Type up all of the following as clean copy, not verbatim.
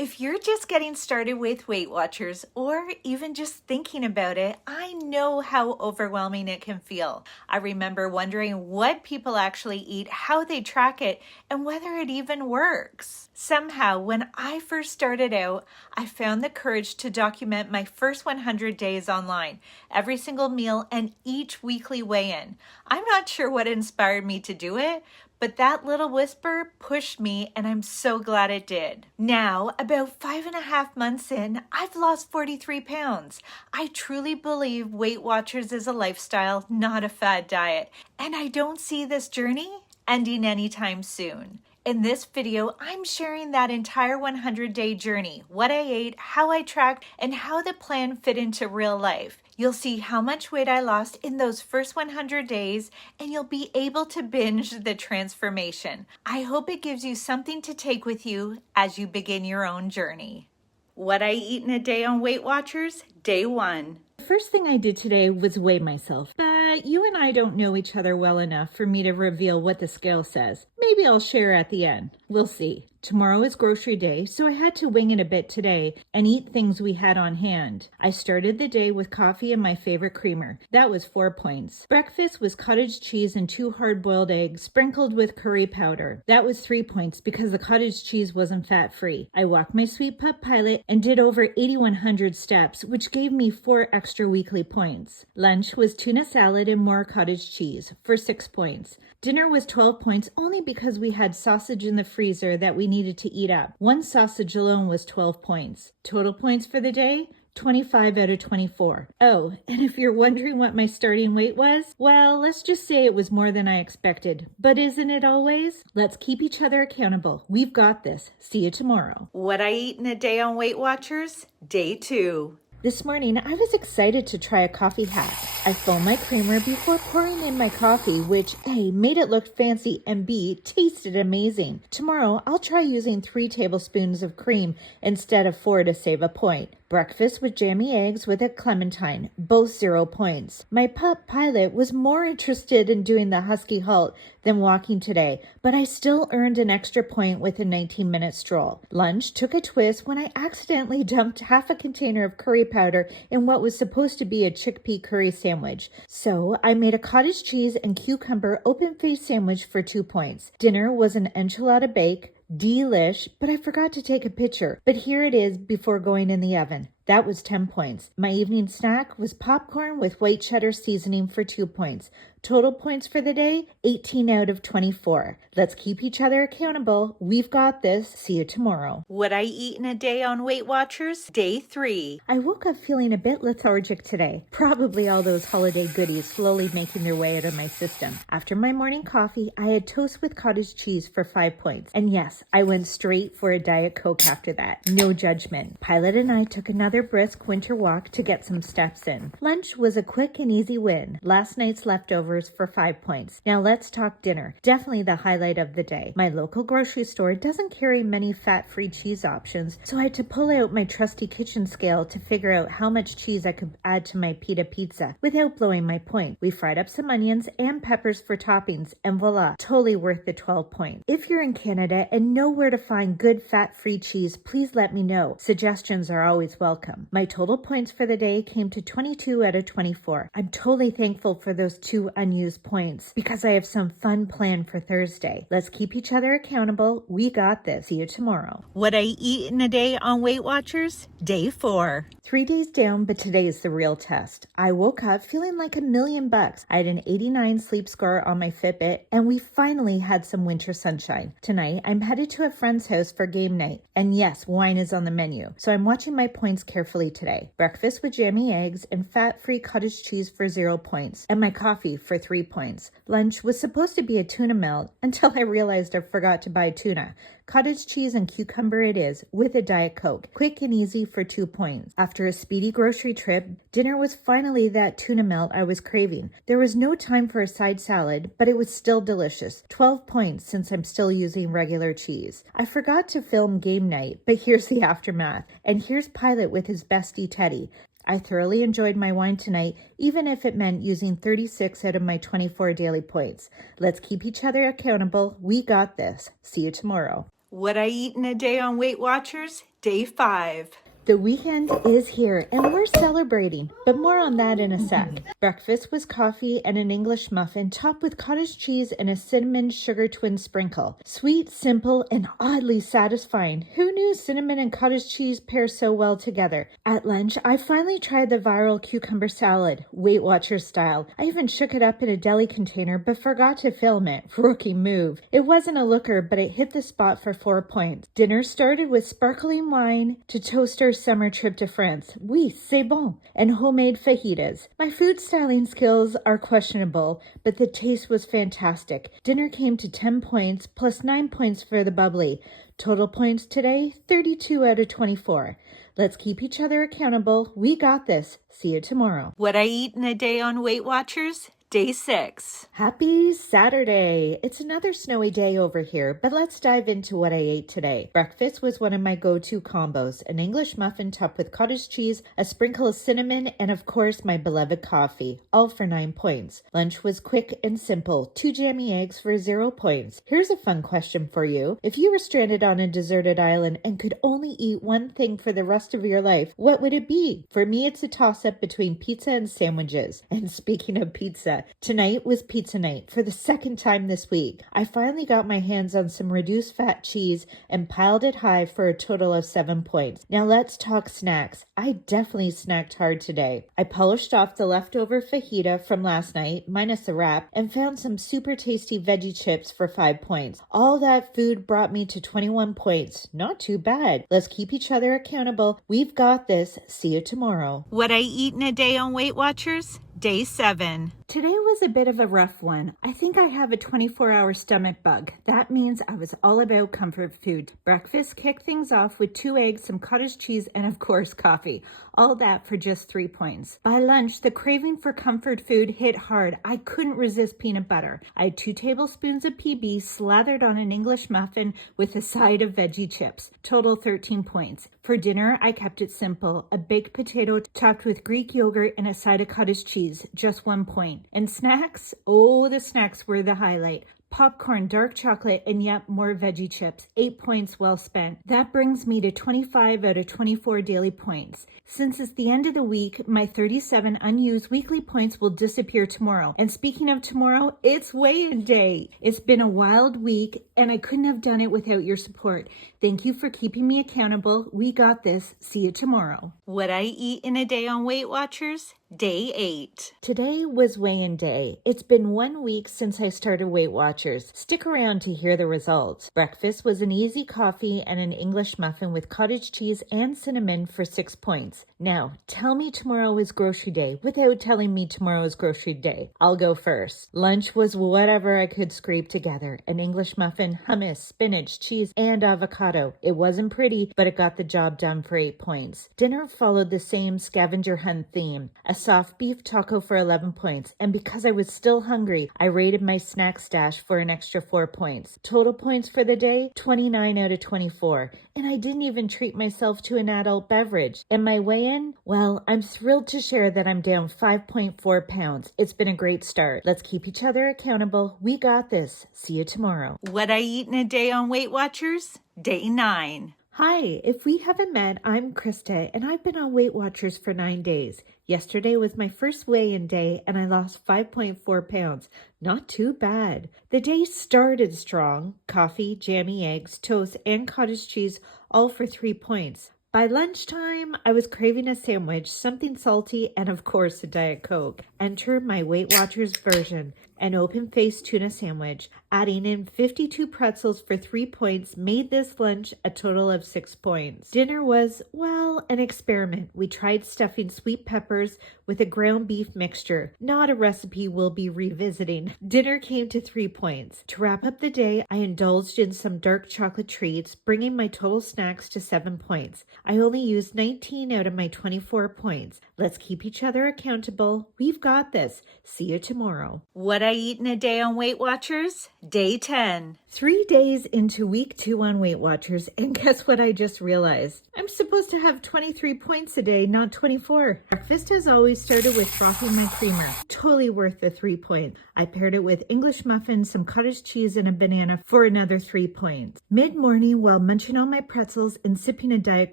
If you're just getting started with Weight Watchers or even just thinking about it, I know how overwhelming it can feel. I remember wondering what people actually eat, how they track it, and whether it even works. Somehow, when I first started out, I found the courage to document my first 100 days online, every single meal and each weekly weigh-in. I'm not sure what inspired me to do it, but that little whisper pushed me, and I'm so glad it did. Now, about 5.5 months in, I've lost 43 pounds. I truly believe Weight Watchers is a lifestyle, not a fad diet, and I don't see this journey ending anytime soon. In this video, I'm sharing that entire 100-day journey, what I ate, how I tracked, and how the plan fit into real life. You'll see how much weight I lost in those first 100 days, and you'll be able to binge the transformation. I hope it gives you something to take with you as you begin your own journey. What I eat in a day on Weight Watchers, day 1. The first thing I did today was weigh myself, but you and I don't know each other well enough for me to reveal what the scale says. Maybe I'll share at the end. We'll see. Tomorrow is grocery day, so I had to wing it a bit today and eat things we had on hand. I started the day with coffee and my favorite creamer. That was 4 points. Breakfast was cottage cheese and 2 hard-boiled eggs sprinkled with curry powder. That was 3 points because the cottage cheese wasn't fat-free. I walked my Sweet Pup Pilot and did over 8,100 steps, which gave me 4 extra weekly points. Lunch was tuna salad and more cottage cheese for 6 points. Dinner was 12 points only because we had sausage in the freezer that we needed to eat up. One sausage alone was 12 points. Total points for the day? 25 out of 24. Oh, and if you're wondering what my starting weight was, well, let's just say it was more than I expected. But isn't it always? Let's keep each other accountable. We've got this. See you tomorrow. What I eat in a day on Weight Watchers, day 2. This morning, I was excited to try a coffee hack. I foamed my creamer before pouring in my coffee, which A, made it look fancy, and B, tasted amazing. Tomorrow, I'll try using 3 tablespoons of cream instead of 4 to save a point. Breakfast with jammy eggs with a clementine, both 0 points. My pup Pilot was more interested in doing the husky halt than walking today, but I still earned an extra point with a 19-minute stroll. Lunch took a twist when I accidentally dumped half a container of curry powder in what was supposed to be a chickpea curry sandwich. So I made a cottage cheese and cucumber open-faced sandwich for 2 points. Dinner was an enchilada bake, delish, but I forgot to take a picture. But here it is before going in the oven. That was 10 points. My evening snack was popcorn with white cheddar seasoning for 2 points. Total points for the day, 18 out of 24. Let's keep each other accountable. We've got this. See you tomorrow. What I eat in a day on Weight Watchers, day 3. I woke up feeling a bit lethargic today. Probably all those holiday goodies slowly making their way out of my system. After my morning coffee, I had toast with cottage cheese for 5 points. And yes, I went straight for a Diet Coke after that. No judgment. Pilot and I took another brisk winter walk to get some steps in. Lunch was a quick and easy win. Last night's leftovers for 5 points. Now let's talk dinner. Definitely the highlight of the day. My local grocery store doesn't carry many fat-free cheese options, so I had to pull out my trusty kitchen scale to figure out how much cheese I could add to my pita pizza without blowing my point. We fried up some onions and peppers for toppings, and voila, totally worth the 12 points. If you're in Canada and know where to find good fat-free cheese, please let me know. Suggestions are always welcome. My total points for the day came to 22 out of 24. I'm totally thankful for those 2 unused points because I have some fun planned for Thursday. Let's keep each other accountable. We got this. See you tomorrow. What I eat in a day on Weight Watchers, day 4. 3 days down, but today is the real test. I woke up feeling like $1,000,000. I had an 89 sleep score on my Fitbit, and we finally had some winter sunshine. Tonight, I'm headed to a friend's house for game night, and yes, wine is on the menu, so I'm watching my points carefully today. Breakfast with jammy eggs and fat-free cottage cheese for 0 points, and my coffee for 3 points. Lunch was supposed to be a tuna melt until I realized I forgot to buy tuna. Cottage cheese and cucumber it is, with a Diet Coke. Quick and easy for 2 points. After a speedy grocery trip, dinner was finally that tuna melt I was craving. There was no time for a side salad, but it was still delicious. 12 points since I'm still using regular cheese. I forgot to film game night, but here's the aftermath. And here's Pilot with his bestie Teddy. I thoroughly enjoyed my wine tonight, even if it meant using 36 out of my 24 daily points. Let's keep each other accountable. We got this. See you tomorrow. What I Eat in a Day on Weight Watchers, Day 5. The weekend is here and we're celebrating, but more on that in a sec. Breakfast was coffee and an English muffin topped with cottage cheese and a cinnamon sugar twin sprinkle. Sweet, simple, and oddly satisfying. Who knew cinnamon and cottage cheese pair so well together? At lunch, I finally tried the viral cucumber salad, Weight Watchers style. I even shook it up in a deli container but forgot to film it. Rookie move. It wasn't a looker, but it hit the spot for 4 points. Dinner started with sparkling wine to toast our summer trip to France. Oui, c'est bon. And homemade fajitas. My food styling skills are questionable, but the taste was fantastic. Dinner came to 10 points plus 9 points for the bubbly. Total points today, 32 out of 24. Let's keep each other accountable. We got this. See you tomorrow. What I Eat in a Day on Weight Watchers, Day 6. Happy Saturday. It's another snowy day over here, but let's dive into what I ate today. Breakfast was one of my go-to combos, an English muffin topped with cottage cheese, a sprinkle of cinnamon, and of course my beloved coffee, all for 9 points. Lunch was quick and simple, 2 jammy eggs for 0 points. Here's a fun question for you. If you were stranded on a deserted island and could only eat one thing for the rest of your life, what would it be? For me, it's a toss-up between pizza and sandwiches. And speaking of pizza, tonight was pizza night for the second time this week. I finally got my hands on some reduced fat cheese and piled it high for a total of 7 points. Now let's talk snacks. I definitely snacked hard today. I polished off the leftover fajita from last night, minus the wrap, and found some super tasty veggie chips for 5 points. All that food brought me to 21 points. Not too bad. Let's keep each other accountable. We've got this. See you tomorrow. What I Eat in a Day on Weight Watchers, Day 7. Today was a bit of a rough one. I think I have a 24-hour stomach bug. That means I was all about comfort food. Breakfast kicked things off with 2 eggs, some cottage cheese, and of course coffee. All that for just 3 points. By lunch, the craving for comfort food hit hard. I couldn't resist peanut butter. I had 2 tablespoons of PB slathered on an English muffin with a side of veggie chips. Total 13 points. For dinner, I kept it simple. A baked potato topped with Greek yogurt and a side of cottage cheese. Just 1 point. And snacks? Oh, the snacks were the highlight. Popcorn, dark chocolate, and yet more veggie chips. 8 points well spent. That brings me to 25 out of 24 daily points. Since it's the end of the week, my 37 unused weekly points will disappear tomorrow. And speaking of tomorrow, it's weigh-in day. It's been a wild week, and I couldn't have done it without your support. Thank you for keeping me accountable. We got this. See you tomorrow. What I Eat in a Day on Weight Watchers, Day 8. Today was weigh-in day. It's been 1 week since I started Weight Watchers. Stick around to hear the results. Breakfast was an easy coffee and an English muffin with cottage cheese and cinnamon for 6 points. Now, tell me tomorrow is grocery day without telling me tomorrow is grocery day. I'll go first. Lunch was whatever I could scrape together. An English muffin, hummus, spinach, cheese, and avocado. It wasn't pretty, but it got the job done for 8 points. Dinner followed the same scavenger hunt theme. A soft beef taco for 11 points, and because I was still hungry, I rated my snack stash for an extra 4 points. Total points for the day, 29 out of 24, and I didn't even treat myself to an adult beverage. And my weigh-in? Well, I'm thrilled to share that I'm down 5.4 pounds. It's been a great start. Let's keep each other accountable. We got this. See you tomorrow. What I Eat in a Day on Weight Watchers, Day 9. Hi, if we haven't met, I'm Krista, and I've been on Weight Watchers for 9 days. Yesterday was my first weigh-in day, and I lost 5.4 pounds. Not too bad. The day started strong. Coffee, jammy eggs, toast, and cottage cheese, all for 3 points. By lunchtime, I was craving a sandwich, something salty, and of course a Diet Coke. Enter my Weight Watchers version, an open-faced tuna sandwich. Adding in 52 pretzels for 3 points made this lunch a total of 6 points. Dinner was, well, an experiment. We tried stuffing sweet peppers with a ground beef mixture. Not a recipe we'll be revisiting. Dinner came to 3 points. To wrap up the day, I indulged in some dark chocolate treats, bringing my total snacks to 7 points. I only used 19 out of my 24 points. Let's keep each other accountable. We've got this. See you tomorrow. What I Eat in a Day on Weight Watchers, Day 10. 3 days into week 2 on Weight Watchers, and guess what I just realized? I'm supposed to have 23 points a day, not 24. Breakfast has always started with frothing my creamer. Totally worth the 3 points. I paired it with English muffins, some cottage cheese, and a banana for another 3 points. Mid-morning, while munching on my pretzels and sipping a Diet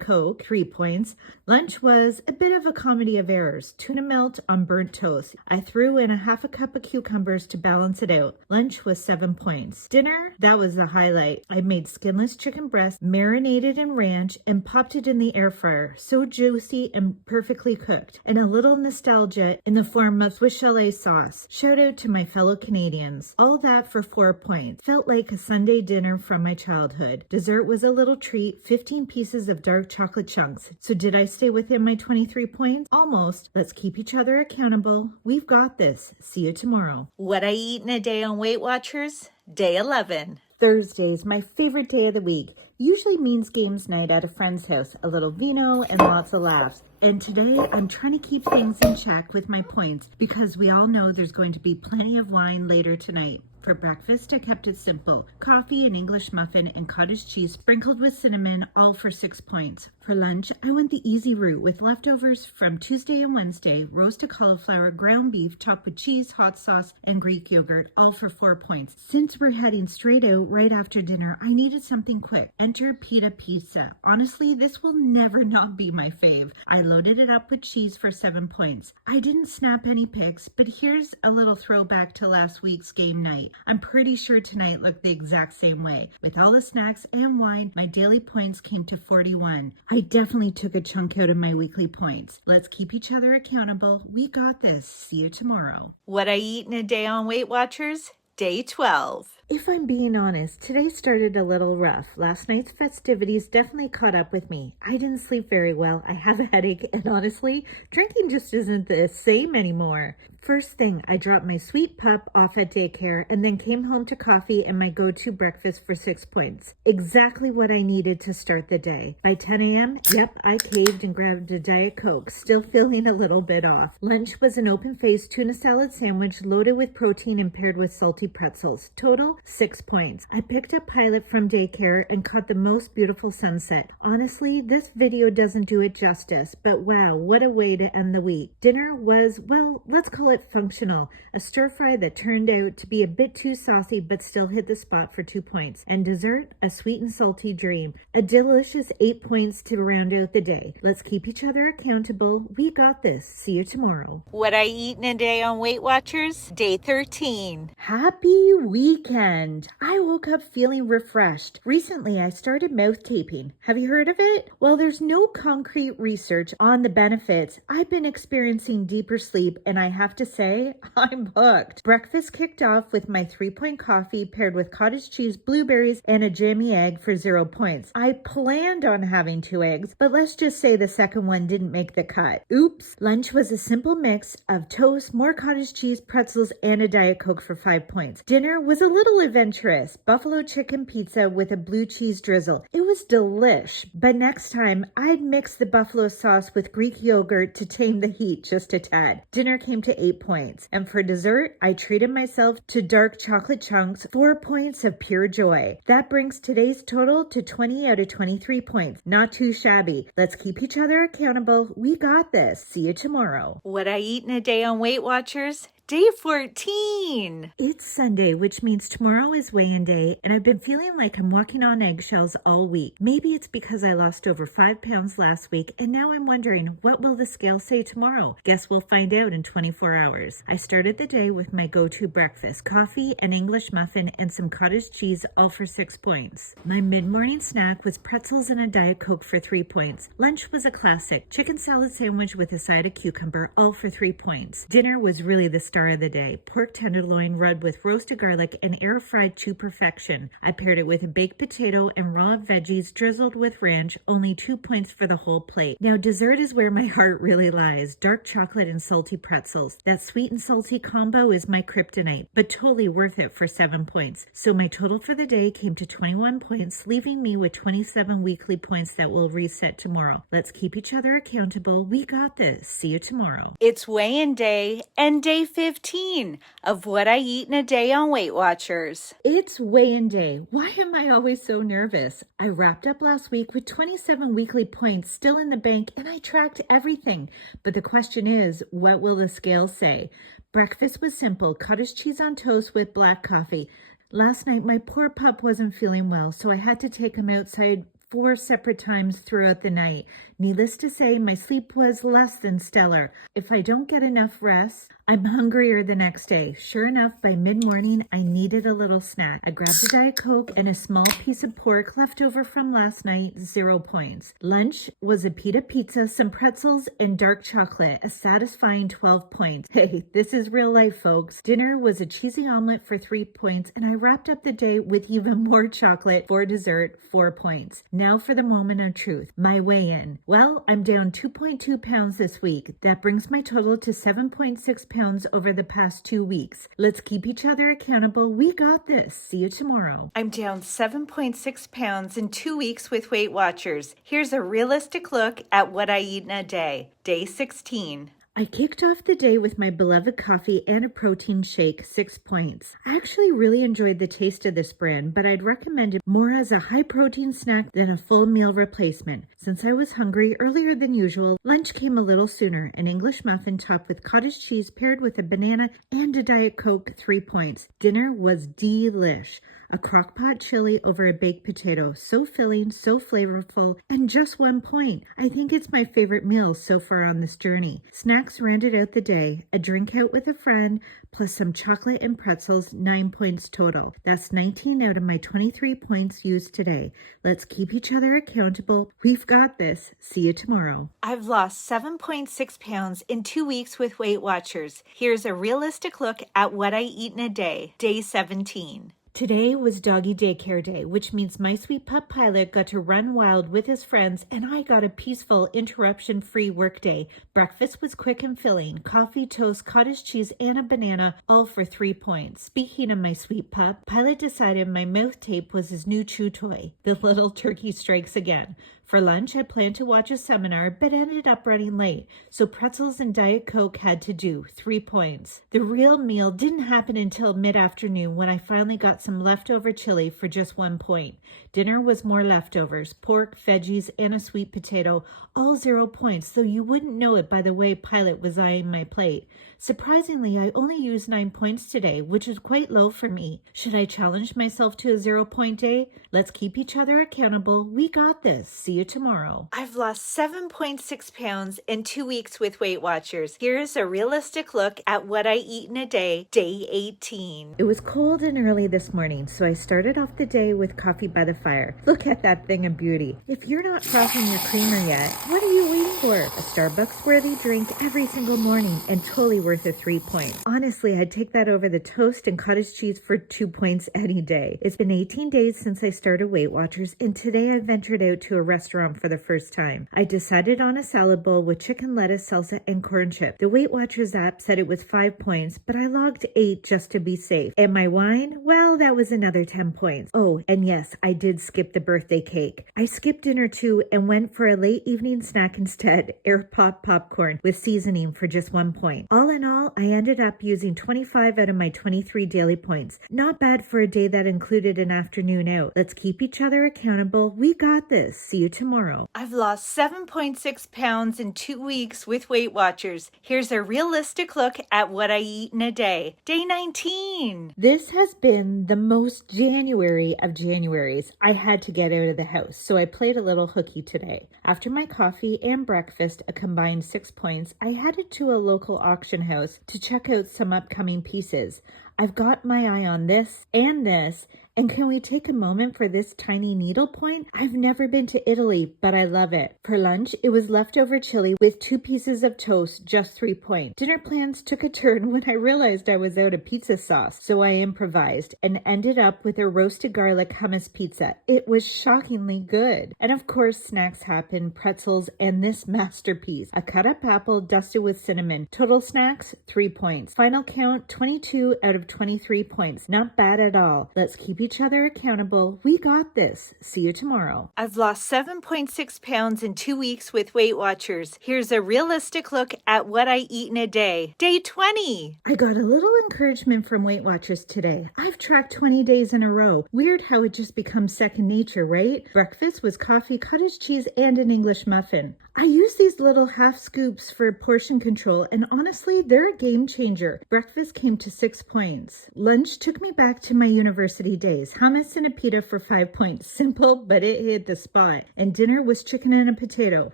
Coke, 3 points. Lunch was a bit of a comedy of errors. Tuna melt on burnt toast. I threw in a half a cup of cucumbers to balance it out. Lunch was 7 points. Dinner, that was the highlight. I made skinless chicken breast, marinated in ranch, and popped it in the air fryer. So juicy and perfectly cooked. And a little nostalgia in the form of Swiss chalet sauce. Shout out to my fellow Canadians. All that for 4 points. Felt like a Sunday dinner from my childhood. Dessert was a little treat, 15 pieces of dark chocolate chunks. So did I stay within my 23 points? Almost. Let's keep each other accountable. We've got this. See you tomorrow. What I eat in a day on Weight Watchers? Day 11. Thursday's my favorite day of the week. Usually means games night at a friend's house, a little vino and lots of laughs. And today I'm trying to keep things in check with my points because we all know there's going to be plenty of wine later tonight. For breakfast, I kept it simple. Coffee, an English muffin, and cottage cheese sprinkled with cinnamon, all for 6 points. For lunch, I went the easy route with leftovers from Tuesday and Wednesday, roasted cauliflower, ground beef, topped with cheese, hot sauce, and Greek yogurt, all for 4 points. Since we're heading straight out right after dinner, I needed something quick. Enter pita pizza. Honestly, this will never not be my fave. I loaded it up with cheese for 7 points. I didn't snap any pics, but here's a little throwback to last week's game night. I'm pretty sure tonight looked the exact same way. With all the snacks and wine, my daily points came to 41. I definitely took a chunk out of my weekly points. Let's keep each other accountable. We got this. See you tomorrow. What I eat in a day on Weight Watchers? Day 12. If I'm being honest, today started a little rough. Last night's festivities definitely caught up with me. I didn't sleep very well. I have a headache, and honestly, drinking just isn't the same anymore. First thing, I dropped my sweet pup off at daycare and then came home to coffee and my go-to breakfast for 6 points. Exactly what I needed to start the day. By 10 a.m., yep, I caved and grabbed a Diet Coke, still feeling a little bit off. Lunch was an open-faced tuna salad sandwich loaded with protein and paired with salty pretzels. Total, 6 points. I picked up Pilot from daycare and caught the most beautiful sunset. Honestly, this video doesn't do it justice, but wow, what a way to end the week. Dinner was, well, let's call it functional. A stir fry that turned out to be a bit too saucy but still hit the spot for 2 points. And dessert, a sweet and salty dream. A delicious 8 points to round out the day. Let's keep each other accountable. We got this. See you tomorrow. What I eat in a day on Weight Watchers? Day 13. Happy weekend. I woke up feeling refreshed. Recently, I started mouth taping. Have you heard of it? Well, there's no concrete research on the benefits. I've been experiencing deeper sleep, and I have to say, I'm hooked. Breakfast kicked off with my 3-point coffee paired with cottage cheese, blueberries, and a jammy egg for 0 points. I planned on having 2 eggs, but let's just say the second one didn't make the cut. Oops. Lunch was a simple mix of toast, more cottage cheese, pretzels, and a Diet Coke for 5 points. Dinner was a little adventurous. Buffalo chicken pizza with a blue cheese drizzle. It was delish, but next time I'd mix the buffalo sauce with Greek yogurt to tame the heat just a tad. Dinner came to 8 points. And for dessert, I treated myself to dark chocolate chunks, 4 points of pure joy. That brings today's total to 20 out of 23 points. Not too shabby. Let's keep each other accountable. We got this. See you tomorrow. What I eat in a day on Weight Watchers? Day 14. It's Sunday, which means tomorrow is weigh-in day, and I've been feeling like I'm walking on eggshells all week. Maybe it's because I lost over 5 pounds last week, and now I'm wondering, what will the scale say tomorrow? Guess we'll find out in 24 hours. I started the day with my go-to breakfast, coffee, an English muffin, and some cottage cheese, all for 6 points. My mid-morning snack was pretzels and a Diet Coke for 3 points. Lunch was a classic, chicken salad sandwich with a side of cucumber, all for 3 points. Dinner was really the star of the day. Pork tenderloin rubbed with roasted garlic and air fried to perfection. I paired it with a baked potato and raw veggies drizzled with ranch, only 2 points for the whole plate. Now dessert is where my heart really lies. Dark chocolate and salty pretzels. That sweet and salty combo is my kryptonite, but totally worth it for 7 points. So my total for the day came to 21 points, leaving me with 27 weekly points that will reset tomorrow. Let's keep each other accountable. We got this. See you tomorrow. It's weigh-in day and day 15. 15 of What I Eat in a Day on Weight Watchers. It's weigh-in day. Why am I always so nervous? I wrapped up last week with 27 weekly points still in the bank, and I tracked everything. But the question is, what will the scale say? Breakfast was simple, cottage cheese on toast with black coffee. Last night, my poor pup wasn't feeling well, so I had to take him outside 4 separate times throughout the night. Needless to say, my sleep was less than stellar. If I don't get enough rest, I'm hungrier the next day. Sure enough, by mid-morning, I needed a little snack. I grabbed a Diet Coke and a small piece of pork left over from last night, 0 points. Lunch was a pita pizza, some pretzels, and dark chocolate, a satisfying 12 points. Hey, this is real life, folks. Dinner was a cheesy omelet for 3 points, and I wrapped up the day with even more chocolate for dessert, 4 points. Now for the moment of truth, my weigh-in. Well, I'm down 2.2 pounds this week. That brings my total to 7.6 pounds over the past 2 weeks. Let's keep each other accountable. We got this. See you tomorrow. I'm down 7.6 pounds in 2 weeks with Weight Watchers. Here's a realistic look at what I eat in a day. Day 16. I kicked off the day with my beloved coffee and a protein shake, 6 points. I actually really enjoyed the taste of this brand, but I'd recommend it more as a high protein snack than a full meal replacement. Since I was hungry earlier than usual, lunch came a little sooner. An English muffin topped with cottage cheese paired with a banana and a Diet Coke, 3 points. Dinner was delish. A crock-pot chili over a baked potato. So filling, so flavorful, and just 1 point. I think it's my favorite meal so far on this journey. Snacks rounded out the day. A drink out with a friend, plus some chocolate and pretzels, 9 points total. That's 19 out of my 23 points used today. Let's keep each other accountable. We've got this. See you tomorrow. I've lost 7.6 pounds in 2 weeks with Weight Watchers. Here's a realistic look at what I eat in a day. Day 17. Today was doggy daycare day, which means my sweet pup Pilot got to run wild with his friends, and I got a peaceful, interruption-free work day. Breakfast was quick and filling. Coffee, toast, cottage cheese, and a banana, all for 3 points. Speaking of my sweet pup, Pilot decided my mouth tape was his new chew toy. The little turkey strikes again. For lunch, I planned to watch a seminar, but ended up running late, so pretzels and Diet Coke had to do, 3 points. The real meal didn't happen until mid-afternoon when I finally got some leftover chili for just 1 point. Dinner was more leftovers, pork, veggies, and a sweet potato, all 0 points, though you wouldn't know it by the way Pilot was eyeing my plate. Surprisingly, I only used 9 points today, which is quite low for me. Should I challenge myself to a 0 point day? Let's keep each other accountable. We got this. See you tomorrow. I've lost 7.6 pounds in 2 weeks with Weight Watchers. Here's a realistic look at what I eat in a day. Day 18. It was cold and early this morning, so I started off the day with coffee by the fire. Look at that thing of beauty. If you're not frothing your creamer yet, what are you waiting for? A Starbucks-worthy drink every single morning and totally worth a 3 points. Honestly, I'd take that over the toast and cottage cheese for 2 points any day. It's been 18 days since I started Weight Watchers, and today I ventured out to a restaurant for the first time. I decided on a salad bowl with chicken, lettuce, salsa, and corn chip. The Weight Watchers app said it was 5 points, but I logged 8 just to be safe. And my wine? Well, that was another 10 points. Oh, and yes, I did skip the birthday cake. I skipped dinner too and went for a late evening snack instead, air pop popcorn with seasoning for just 1 point. All in all, I ended up using 25 out of my 23 daily points. Not bad for a day that included an afternoon out. Let's keep each other accountable. We got this. See you tomorrow. I've lost 7.6 pounds in 2 weeks with Weight Watchers. Here's a realistic look at what I eat in a day. Day 19. This has been the most January of Januaries. I had to get out of the house, so I played a little hooky today. After my coffee and breakfast, a combined 6 points, I headed to a local auction house to check out some upcoming pieces. I've got my eye on this, and can we take a moment for this tiny needle point? I've never been to Italy, but I love it. For lunch, it was leftover chili with 2 pieces of toast, just 3 points. Dinner plans took a turn when I realized I was out of pizza sauce, so I improvised and ended up with a roasted garlic hummus pizza. It was shockingly good. And of course, snacks happened, pretzels, and this masterpiece, a cut-up apple dusted with cinnamon. Total snacks, 3 points. Final count, 22 out of 23 points. Not bad at all. Let's keep each other accountable. We got this. See you tomorrow. I've lost 7.6 pounds in 2 weeks with Weight Watchers. Here's a realistic look at what I eat in a day. Day 20. I got a little encouragement from Weight Watchers today. I've tracked 20 days in a row. Weird how it just becomes second nature, right? Breakfast was coffee, cottage cheese, and an English muffin. I use these little half scoops for portion control, and honestly, they're a game changer. Breakfast came to 6 points. Lunch took me back to my university days. Hummus and a pita for 5 points. Simple, but it hit the spot. And dinner was chicken and a potato.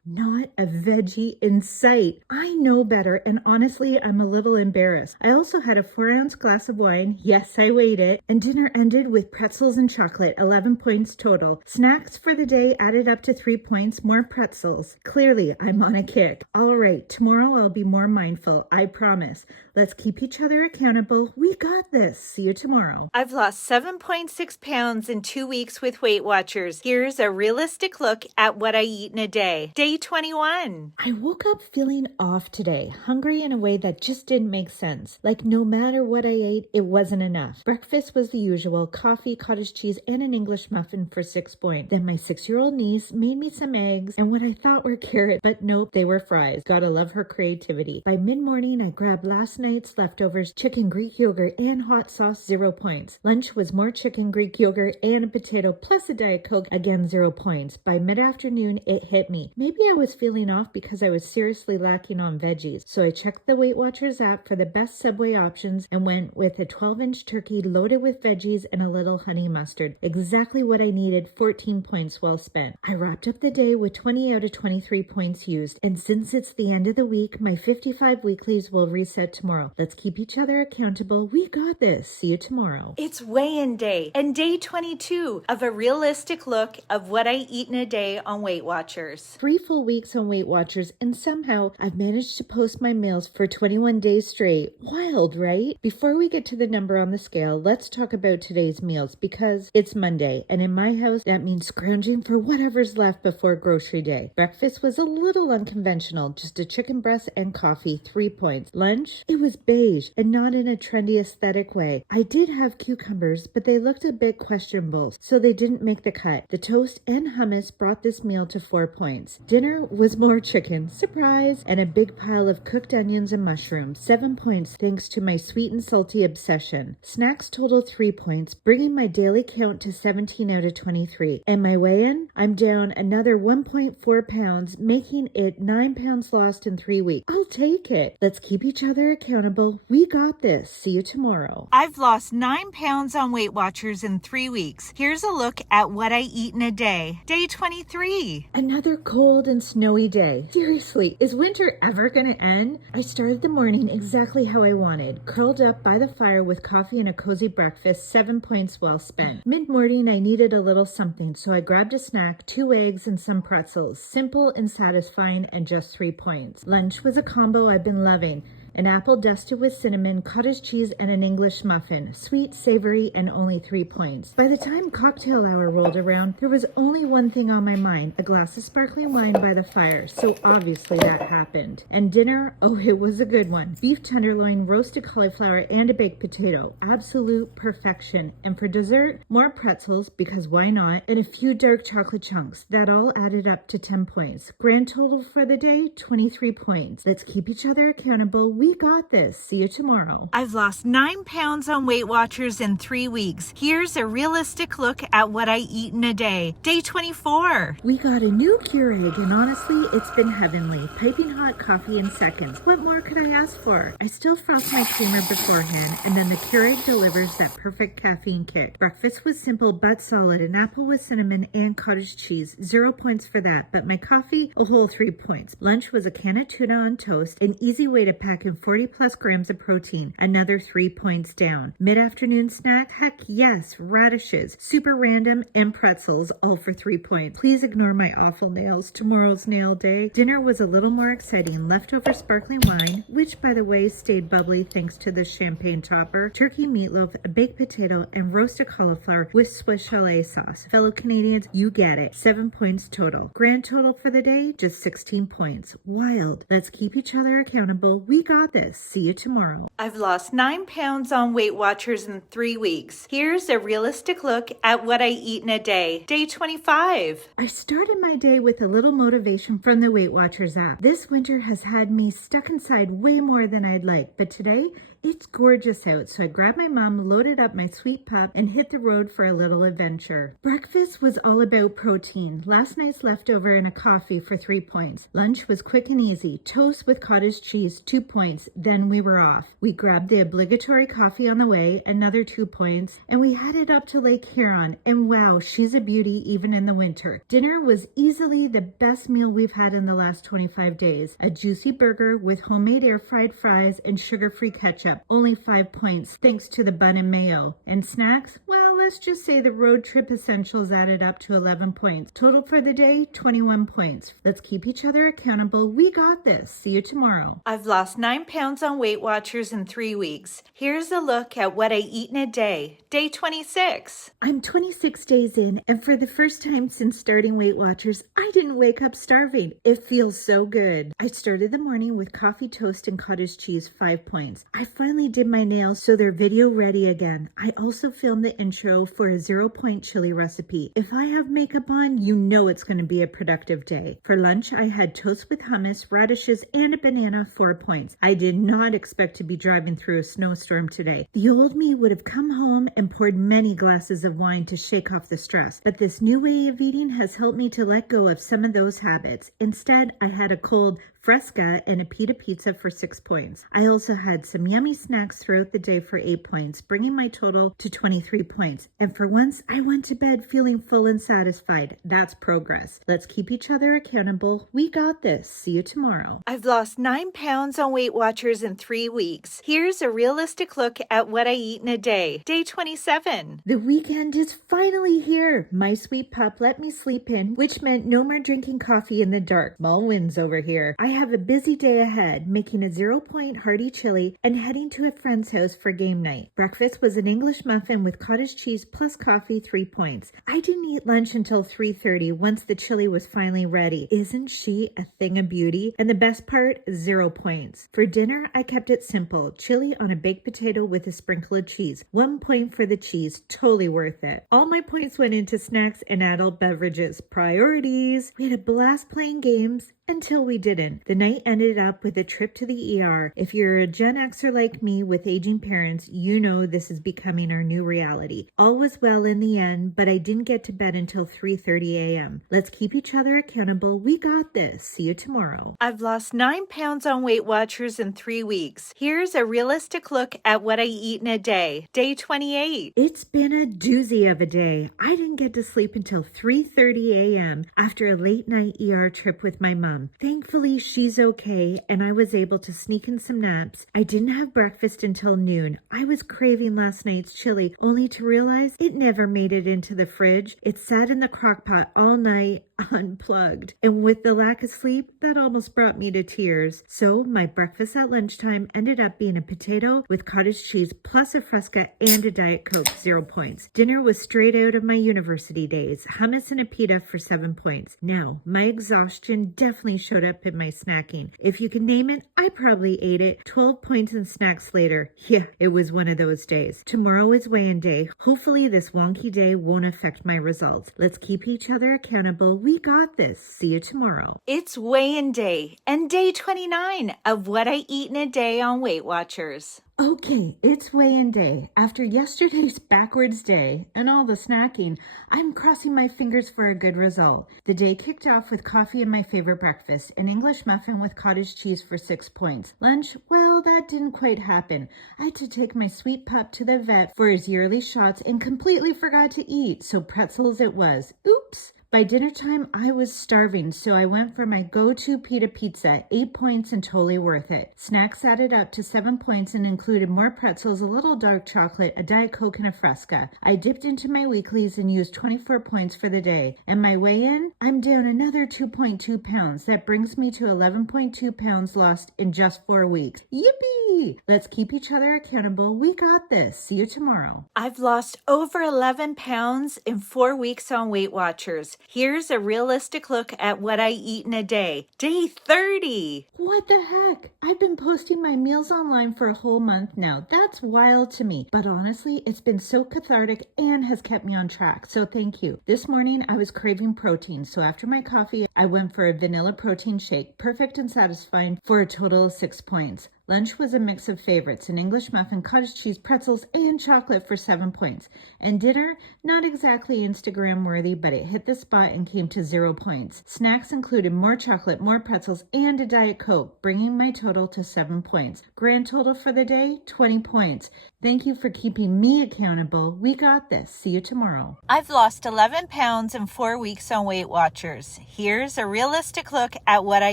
Not a veggie in sight. I know better, and honestly, I'm a little embarrassed. I also had a 4-ounce glass of wine. Yes, I weighed it. And dinner ended with pretzels and chocolate. 11 points total. Snacks for the day added up to 3 points. More pretzels. Clearly, I'm on a kick. All right, tomorrow I'll be more mindful. I promise. Let's keep each other accountable. We got this. See you tomorrow. I've lost 7.6 pounds in 2 weeks with Weight Watchers. Here's a realistic look at what I eat in a day. Day 21. I woke up feeling off today, hungry in a way that just didn't make sense. Like no matter what I ate, it wasn't enough. Breakfast was the usual, coffee, cottage cheese, and an English muffin for 6 points. Then my 6-year-old niece made me some eggs and what I thought were carrots, but nope, they were fries. Gotta love her creativity. By mid-morning, I grabbed last night's leftovers, chicken, Greek yogurt, and hot sauce, 0 points. Lunch was more chicken, Greek yogurt, and a potato, plus a Diet Coke, again 0 points. By mid-afternoon, it hit me. Maybe I was feeling off because I was seriously lacking on veggies. So I checked the Weight Watchers app for the best Subway options and went with a 12-inch turkey loaded with veggies and a little honey mustard. Exactly what I needed, 14 points well spent. I wrapped up the day with 20 out of 23 points used. And since it's the end of the week, my 55 weeklies will reset tomorrow. Let's keep each other accountable. We got this. See you tomorrow. It's weigh-in day and day 22 of a realistic look of what I eat in a day on Weight Watchers. 3 full weeks on Weight Watchers, and somehow I've managed to post my meals for 21 days straight. Wild, right? Before we get to the number on the scale, let's talk about today's meals because it's Monday, and in my house, that means scrounging for whatever's left before grocery day. Breakfast was a little unconventional, just a chicken breast and coffee, 3 points. Lunch, it was beige and not in a trendy aesthetic way. I did have cucumbers, but they looked a bit questionable, so they didn't make the cut. The toast and hummus brought this meal to 4 points. Dinner was more chicken, surprise, and a big pile of cooked onions and mushrooms, 7 points thanks to my sweet and salty obsession. Snacks total 3 points, bringing my daily count to 17 out of 23. And my weigh-in, I'm down another 1.4 pounds, making it 9 pounds lost in 3 weeks. I'll take it. Let's keep each other accountable. We got this. See you tomorrow. I've lost 9 pounds on Weight Watchers in 3 weeks. Here's a look at what I eat in a day. Day 23. Another cold and snowy day. Seriously, is winter ever gonna end? I started the morning exactly how I wanted. Curled up by the fire with coffee and a cozy breakfast, 7 points well spent. Mid-morning, I needed a little something, so I grabbed a snack, 2 eggs and some pretzels. Simple and satisfying and just 3 points. Lunch was a combo I've been loving. An apple dusted with cinnamon, cottage cheese, and an English muffin. Sweet, savory, and only 3 points. By the time cocktail hour rolled around, there was only one thing on my mind, a glass of sparkling wine by the fire, so obviously that happened. And dinner, oh, it was a good one. Beef tenderloin, roasted cauliflower, and a baked potato. Absolute perfection. And for dessert, more pretzels, because why not, and a few dark chocolate chunks. That all added up to 10 points. Grand total for the day, 23 points. Let's keep each other accountable. We got this. See you tomorrow. I've lost 9 pounds on Weight Watchers in 3 weeks. Here's a realistic look at what I eat in a day. Day 24. We got a new Keurig, and honestly, it's been heavenly. Piping hot coffee in seconds. What more could I ask for? I still froth my creamer beforehand, and then the Keurig delivers that perfect caffeine kick. Breakfast was simple but solid. An apple with cinnamon and cottage cheese. 0 points for that, but my coffee, a whole 3 points. Lunch was a can of tuna on toast, an easy way to pack in 40 plus grams of protein, another 3 points down. Mid-afternoon snack, heck yes, radishes, super random, and pretzels, all for 3 points. Please ignore my awful nails. Tomorrow's nail day. Dinner was a little more exciting. Leftover sparkling wine, which by the way stayed bubbly thanks to the champagne topper, turkey meatloaf, a baked potato, and roasted cauliflower with Swiss chalet sauce. Fellow Canadians, you get it. 7 points total. Grand total for the day, just 16 points. Wild. Let's keep each other accountable. We got got this. See you tomorrow. I've lost 9 pounds on Weight Watchers in 3 weeks. Here's a realistic look at what I eat in a day. Day 25. I started my day with a little motivation from the Weight Watchers app. This winter has had me stuck inside way more than I'd like, but today it's gorgeous out, so I grabbed my mom, loaded up my sweet pup, and hit the road for a little adventure. Breakfast was all about protein. Last night's leftover and a coffee for 3 points. Lunch was quick and easy. Toast with cottage cheese, 2 points. Then we were off. We grabbed the obligatory coffee on the way, another 2 points, and we headed up to Lake Huron. And wow, she's a beauty even in the winter. Dinner was easily the best meal we've had in the last 25 days. A juicy burger with homemade air-fried fries and sugar-free ketchup. Only 5 points, thanks to the bun and mayo. And snacks? Well, let's just say the road trip essentials added up to 11 points. Total for the day, 21 points. Let's keep each other accountable. We got this. See you tomorrow. I've lost 9 pounds on Weight Watchers in 3 weeks. Here's a look at what I eat in a day. Day 26. I'm 26 days in, and for the first time since starting Weight Watchers, I didn't wake up starving. It feels so good. I started the morning with coffee, toast, and cottage cheese, 5 points. I finally did my nails, so they're video ready again. I also filmed the intro for a 0-point chili recipe. If I have makeup on, you know it's going to be a productive day. For lunch, I had toast with hummus, radishes, and a banana, 4 points. I did not expect to be driving through a snowstorm today. The old me would have come home and poured many glasses of wine to shake off the stress, but this new way of eating has helped me to let go of some of those habits. Instead, I had a cold Fresca and a pita pizza for 6 points. I also had some yummy snacks throughout the day for 8 points, bringing my total to 23 points. And for once, I went to bed feeling full and satisfied. That's progress. Let's keep each other accountable. We got this. See you tomorrow. I've lost 9 pounds on Weight Watchers in 3 weeks. Here's a realistic look at what I eat in a day. Day 27. The weekend is finally here. My sweet pup let me sleep in, which meant no more drinking coffee in the dark. Small wins over here. I have a busy day ahead, making a 0-point hearty chili and heading to a friend's house for game night. Breakfast was an English muffin with cottage cheese plus coffee, 3 points. I didn't eat lunch until 3:30 once the chili was finally ready. Isn't she a thing of beauty? And the best part, 0 points. For dinner, I kept it simple. Chili on a baked potato with a sprinkle of cheese. 1 point for the cheese. Totally worth it. All my points went into snacks and adult beverages. Priorities. We had a blast playing games. Until we didn't. The night ended up with a trip to the ER. If you're a Gen Xer like me with aging parents, you know this is becoming our new reality. All was well in the end, but I didn't get to bed until 3:30 a.m. Let's keep each other accountable. We got this. See you tomorrow. I've lost 9 pounds on Weight Watchers in 3 weeks. Here's a realistic look at what I eat in a day. Day 28. It's been a doozy of a day. I didn't get to sleep until 3:30 a.m. after a late night ER trip with my mom. Thankfully, she's okay, and I was able to sneak in some naps. I didn't have breakfast until noon. I was craving last night's chili, only to realize it never made it into the fridge. It sat in the crock pot all night, unplugged. And with the lack of sleep, that almost brought me to tears. So my breakfast at lunchtime ended up being a potato with cottage cheese plus a Fresca and a Diet Coke, 0 points. Dinner was straight out of my university days. Hummus and a pita for 7 points. Now, my exhaustion definitely showed up in my snacking. If you can name it, I probably ate it. 12 points in snacks later. Yeah, it was one of those days. Tomorrow is weigh-in day. Hopefully this wonky day won't affect my results. Let's keep each other accountable. We got this. See you tomorrow. It's weigh-in day and day 29 of what I eat in a day on Weight Watchers. Okay, it's weigh-in day. After yesterday's backwards day and all the snacking, I'm crossing my fingers for a good result. The day kicked off with coffee and my favorite breakfast, an English muffin with cottage cheese for 6 points. Lunch, well, that didn't quite happen. I had to take my sweet pup to the vet for his yearly shots and completely forgot to eat, so pretzels it was. Oops! By dinner time, I was starving, so I went for my go-to pita pizza, 8 points and totally worth it. Snacks added up to 7 points and included more pretzels, a little dark chocolate, a Diet Coke, and a Fresca. I dipped into my weeklies and used 24 points for the day. And my weigh-in? I'm down another 2.2 pounds. That brings me to 11.2 pounds lost in just 4 weeks. Yippee! Let's keep each other accountable. We got this. See you tomorrow. I've lost over 11 pounds in 4 weeks on Weight Watchers. Here's a realistic look at what I eat in a day. Day 30. What the heck? I've been posting my meals online for a whole month now. That's wild to me. But honestly, it's been so cathartic and has kept me on track. So thank you. This morning, I was craving protein. So after my coffee, I went for a vanilla protein shake. Perfect and satisfying for a total of 6 points. Lunch was a mix of favorites, an English muffin, cottage cheese, pretzels, and chocolate for 7 points. And dinner, not exactly Instagram worthy, but it hit the spot and came to 0 points. Snacks included more chocolate, more pretzels, and a Diet Coke, bringing my total to 7 points. Grand total for the day, 20 points. Thank you for keeping me accountable. We got this. See you tomorrow. I've lost 11 pounds in 4 weeks on Weight Watchers. Here's a realistic look at what I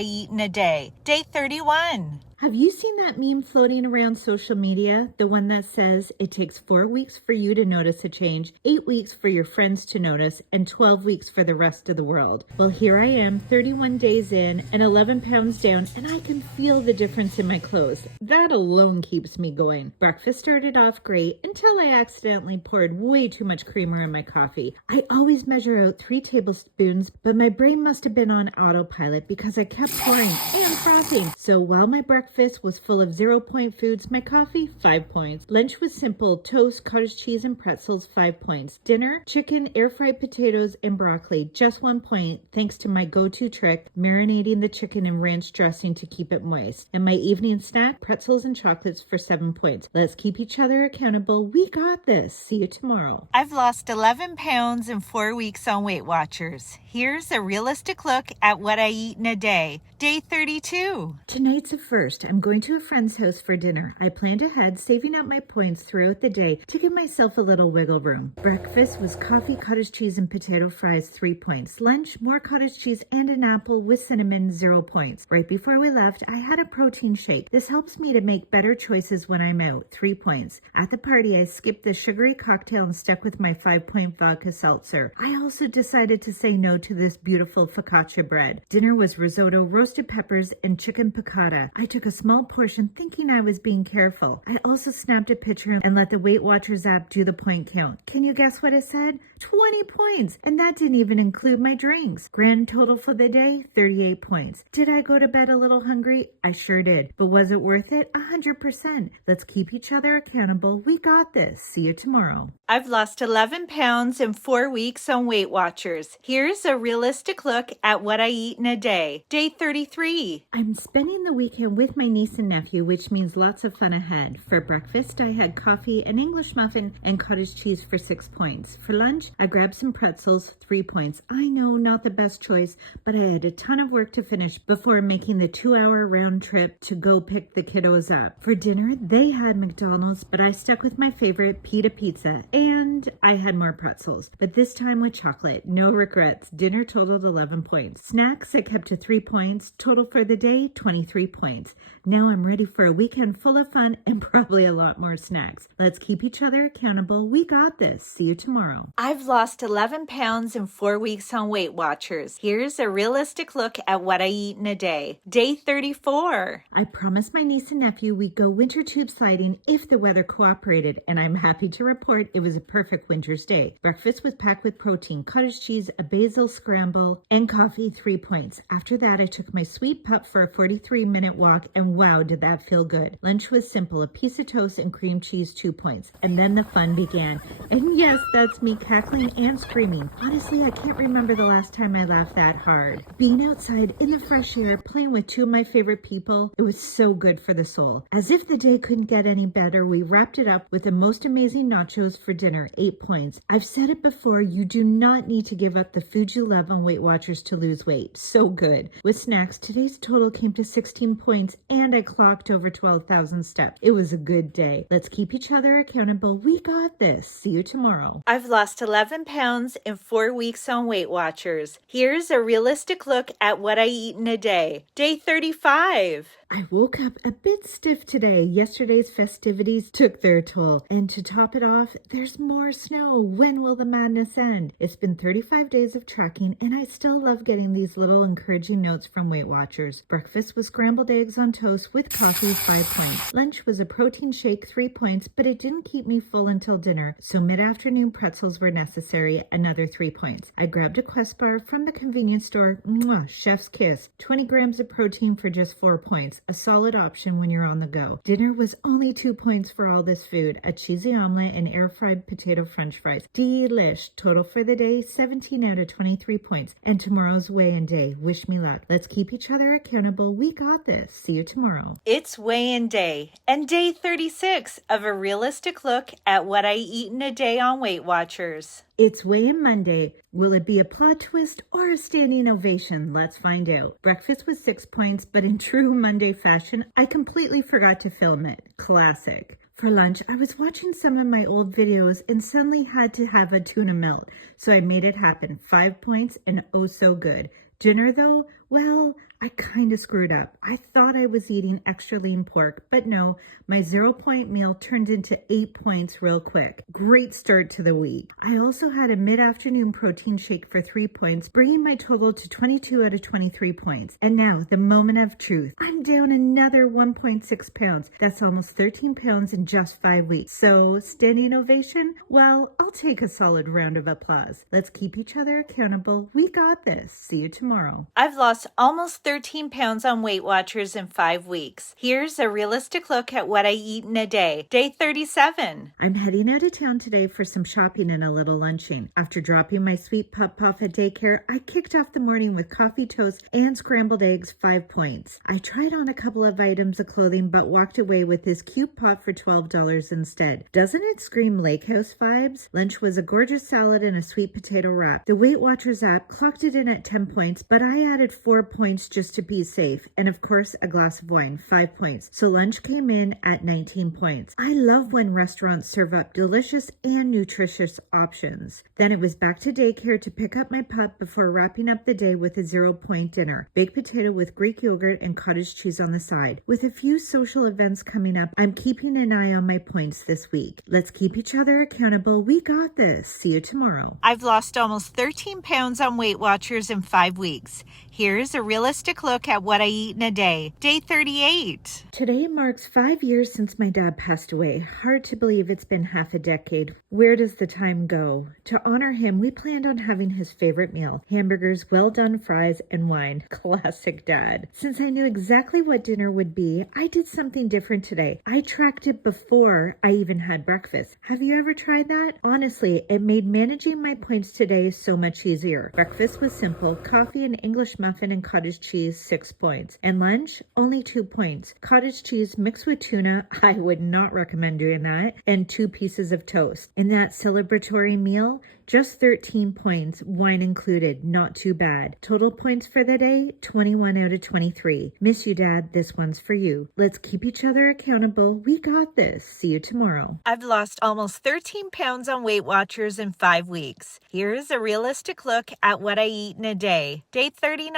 eat in a day. Day 31. Have you seen that meme floating around social media? The one that says it takes 4 weeks for you to notice a change, 8 weeks for your friends to notice, and 12 weeks for the rest of the world. Well, here I am, 31 days in and 11 pounds down, and I can feel the difference in my clothes. That alone keeps me going. Breakfast started off great until I accidentally poured way too much creamer in my coffee. I always measure out 3 tablespoons, but my brain must have been on autopilot because I kept pouring and frothing. So while my breakfast was full of 0-point foods, my coffee, 5 points. Lunch was simple, toast, cottage cheese, and pretzels, 5 points. Dinner, chicken, air-fried potatoes, and broccoli, just 1 point, thanks to my go-to trick, marinating the chicken in ranch dressing to keep it moist. And my evening snack, pretzels and chocolates for 7 points. Let's keep each other accountable. We got this. See you tomorrow. I've lost 11 pounds in 4 weeks on Weight Watchers. Here's a realistic look at what I eat in a day. Day 32. Tonight's a first. I'm going to a friend's house for dinner. I planned ahead, saving up my points throughout the day to give myself a little wiggle room. Breakfast was coffee, cottage cheese, and potato fries, 3 points. Lunch, more cottage cheese and an apple with cinnamon, 0 points. Right before we left, I had a protein shake. This helps me to make better choices when I'm out, 3 points. At the party, I skipped the sugary cocktail and stuck with my 5-point vodka seltzer. I also decided to say no to this beautiful focaccia bread. Dinner was risotto, roasted peppers, and chicken piccata. I took a small portion thinking I was being careful. I also snapped a picture and let the Weight Watchers app do the point count. Can you guess what it said? 20 points! And that didn't even include my drinks. Grand total for the day, 38 points. Did I go to bed a little hungry? I sure did. But was it worth it? 100%. Let's keep each other accountable. We got this. See you tomorrow. I've lost 11 pounds in 4 weeks on Weight Watchers. Here's a realistic look at what I eat in a day. Day 33. I'm spending the weekend with my niece and nephew, which means lots of fun ahead. For breakfast, I had coffee, an English muffin, and cottage cheese for 6 points. For lunch, I grabbed some pretzels, 3 points. I know, not the best choice, but I had a ton of work to finish before making the 2-hour round trip to go pick the kiddos up. For dinner, they had McDonald's, but I stuck with my favorite pita pizza, and I had more pretzels, but this time with chocolate. No regrets. Dinner totaled 11 points. Snacks, I kept to 3 points. Total for the day, 23 points. Now I'm ready for a weekend full of fun and probably a lot more snacks. Let's keep each other accountable. We got this. See you tomorrow. I've lost 11 pounds in 4 weeks on Weight Watchers. Here's a realistic look at what I eat in a day. Day 34. I promised my niece and nephew we'd go winter tube sliding if the weather cooperated, and I'm happy to report it was a perfect winter's day. Breakfast was packed with protein, cottage cheese, a basil scramble, and coffee, 3 points. After that, I took my sweet pup for a 43-minute walk, and wow, did that feel good. Lunch was simple, a piece of toast and cream cheese, 2 points. And then the fun began. And yes, that's me cackling and screaming. Honestly, I can't remember the last time I laughed that hard. Being outside in the fresh air, playing with 2 of my favorite people, it was so good for the soul. As if the day couldn't get any better, we wrapped it up with the most amazing nachos for dinner, 8 points. I've said it before, you do not need to give up the food you love on Weight Watchers to lose weight. So good. With snacks, today's total came to 16 points and I clocked over 12,000 steps. It was a good day. Let's keep each other accountable. We got this. See you tomorrow. I've lost 11 pounds in 4 weeks on Weight Watchers. Here's a realistic look at what I eat in a day. Day 35. I woke up a bit stiff today. Yesterday's festivities took their toll. And to top it off, there's more snow. When will the madness end? It's been 35 days of trekking, and I still love getting these little encouraging notes from Weight Watchers. Breakfast was scrambled eggs on toast with coffee, 5 points. Lunch was a protein shake, 3 points, but it didn't keep me full until dinner, so mid-afternoon pretzels were necessary, another 3 points. I grabbed a Quest bar from the convenience store. Mwah, chef's kiss. 20 grams of protein for just 4 points. a solid option when you're on the go. Dinner was only 2 points for all this food, a cheesy omelet and air-fried potato french fries. Delish. Total for the day, 17 out of 23 points. And tomorrow's weigh-in day. Wish me luck. Let's keep each other accountable. We got this. See you tomorrow. It's weigh-in day and day 36 of a realistic look at what I eat in a day on Weight Watchers. It's weigh-in Monday. Will it be a plot twist or a standing ovation? Let's find out. Breakfast was 6 points, but in true Monday fashion, I completely forgot to film it. Classic. For lunch, I was watching some of my old videos and suddenly had to have a tuna melt, so I made it happen. 5 points and oh so good. Dinner though, well, I kind of screwed up. I thought I was eating extra lean pork, but no, my 0-point meal turned into 8 points real quick. Great start to the week. I also had a mid-afternoon protein shake for 3 points, bringing my total to 22 out of 23 points. And now, the moment of truth. I'm down another 1.6 pounds. That's almost 13 pounds in just 5 weeks. So, standing ovation? Well, I'll take a solid round of applause. Let's keep each other accountable. We got this. See you tomorrow. I've lost almost 13 pounds on Weight Watchers in 5 weeks. Here's a realistic look at what I eat in a day. Day 37. I'm heading out of town today for some shopping and a little lunching. After dropping my sweet pup puff at daycare, I kicked off the morning with coffee, toast, and scrambled eggs, 5 points. I tried on a couple of items of clothing, but walked away with this cute pot for $12 instead. Doesn't it scream lake house vibes? Lunch was a gorgeous salad and a sweet potato wrap. The Weight Watchers app clocked it in at 10 points, but I added 4 points just to be safe. And of course, a glass of wine, 5 points. So lunch came in at 19 points. I love when restaurants serve up delicious and nutritious options. Then it was back to daycare to pick up my pup before wrapping up the day with a 0-point dinner. Baked potato with Greek yogurt and cottage cheese on the side. With a few social events coming up, I'm keeping an eye on my points this week. Let's keep each other accountable. We got this. See you tomorrow. I've lost almost 13 pounds on Weight Watchers in 5 weeks. Here's a realistic look at what I eat in a day. Day 38. Today marks 5 years since my dad passed away. Hard to believe it's been half a decade. Where does the time go? To honor him, we planned on having his favorite meal, hamburgers, well-done fries, and wine. Classic dad. Since I knew exactly what dinner would be, I did something different today. I tracked it before I even had breakfast. Have you ever tried that? Honestly, it made managing my points today so much easier. Breakfast was simple, coffee and English muffin and cottage cheese, 6 points. And lunch, only 2 points. Cottage cheese mixed with tuna, I would not recommend doing that, and 2 pieces of toast. In that celebratory meal, just 13 points, wine included, not too bad. Total points for the day, 21 out of 23. Miss you, Dad, this one's for you. Let's keep each other accountable. We got this. See you tomorrow. I've lost almost 13 pounds on Weight Watchers in 5 weeks. Here's a realistic look at what I eat in a day. Day 39.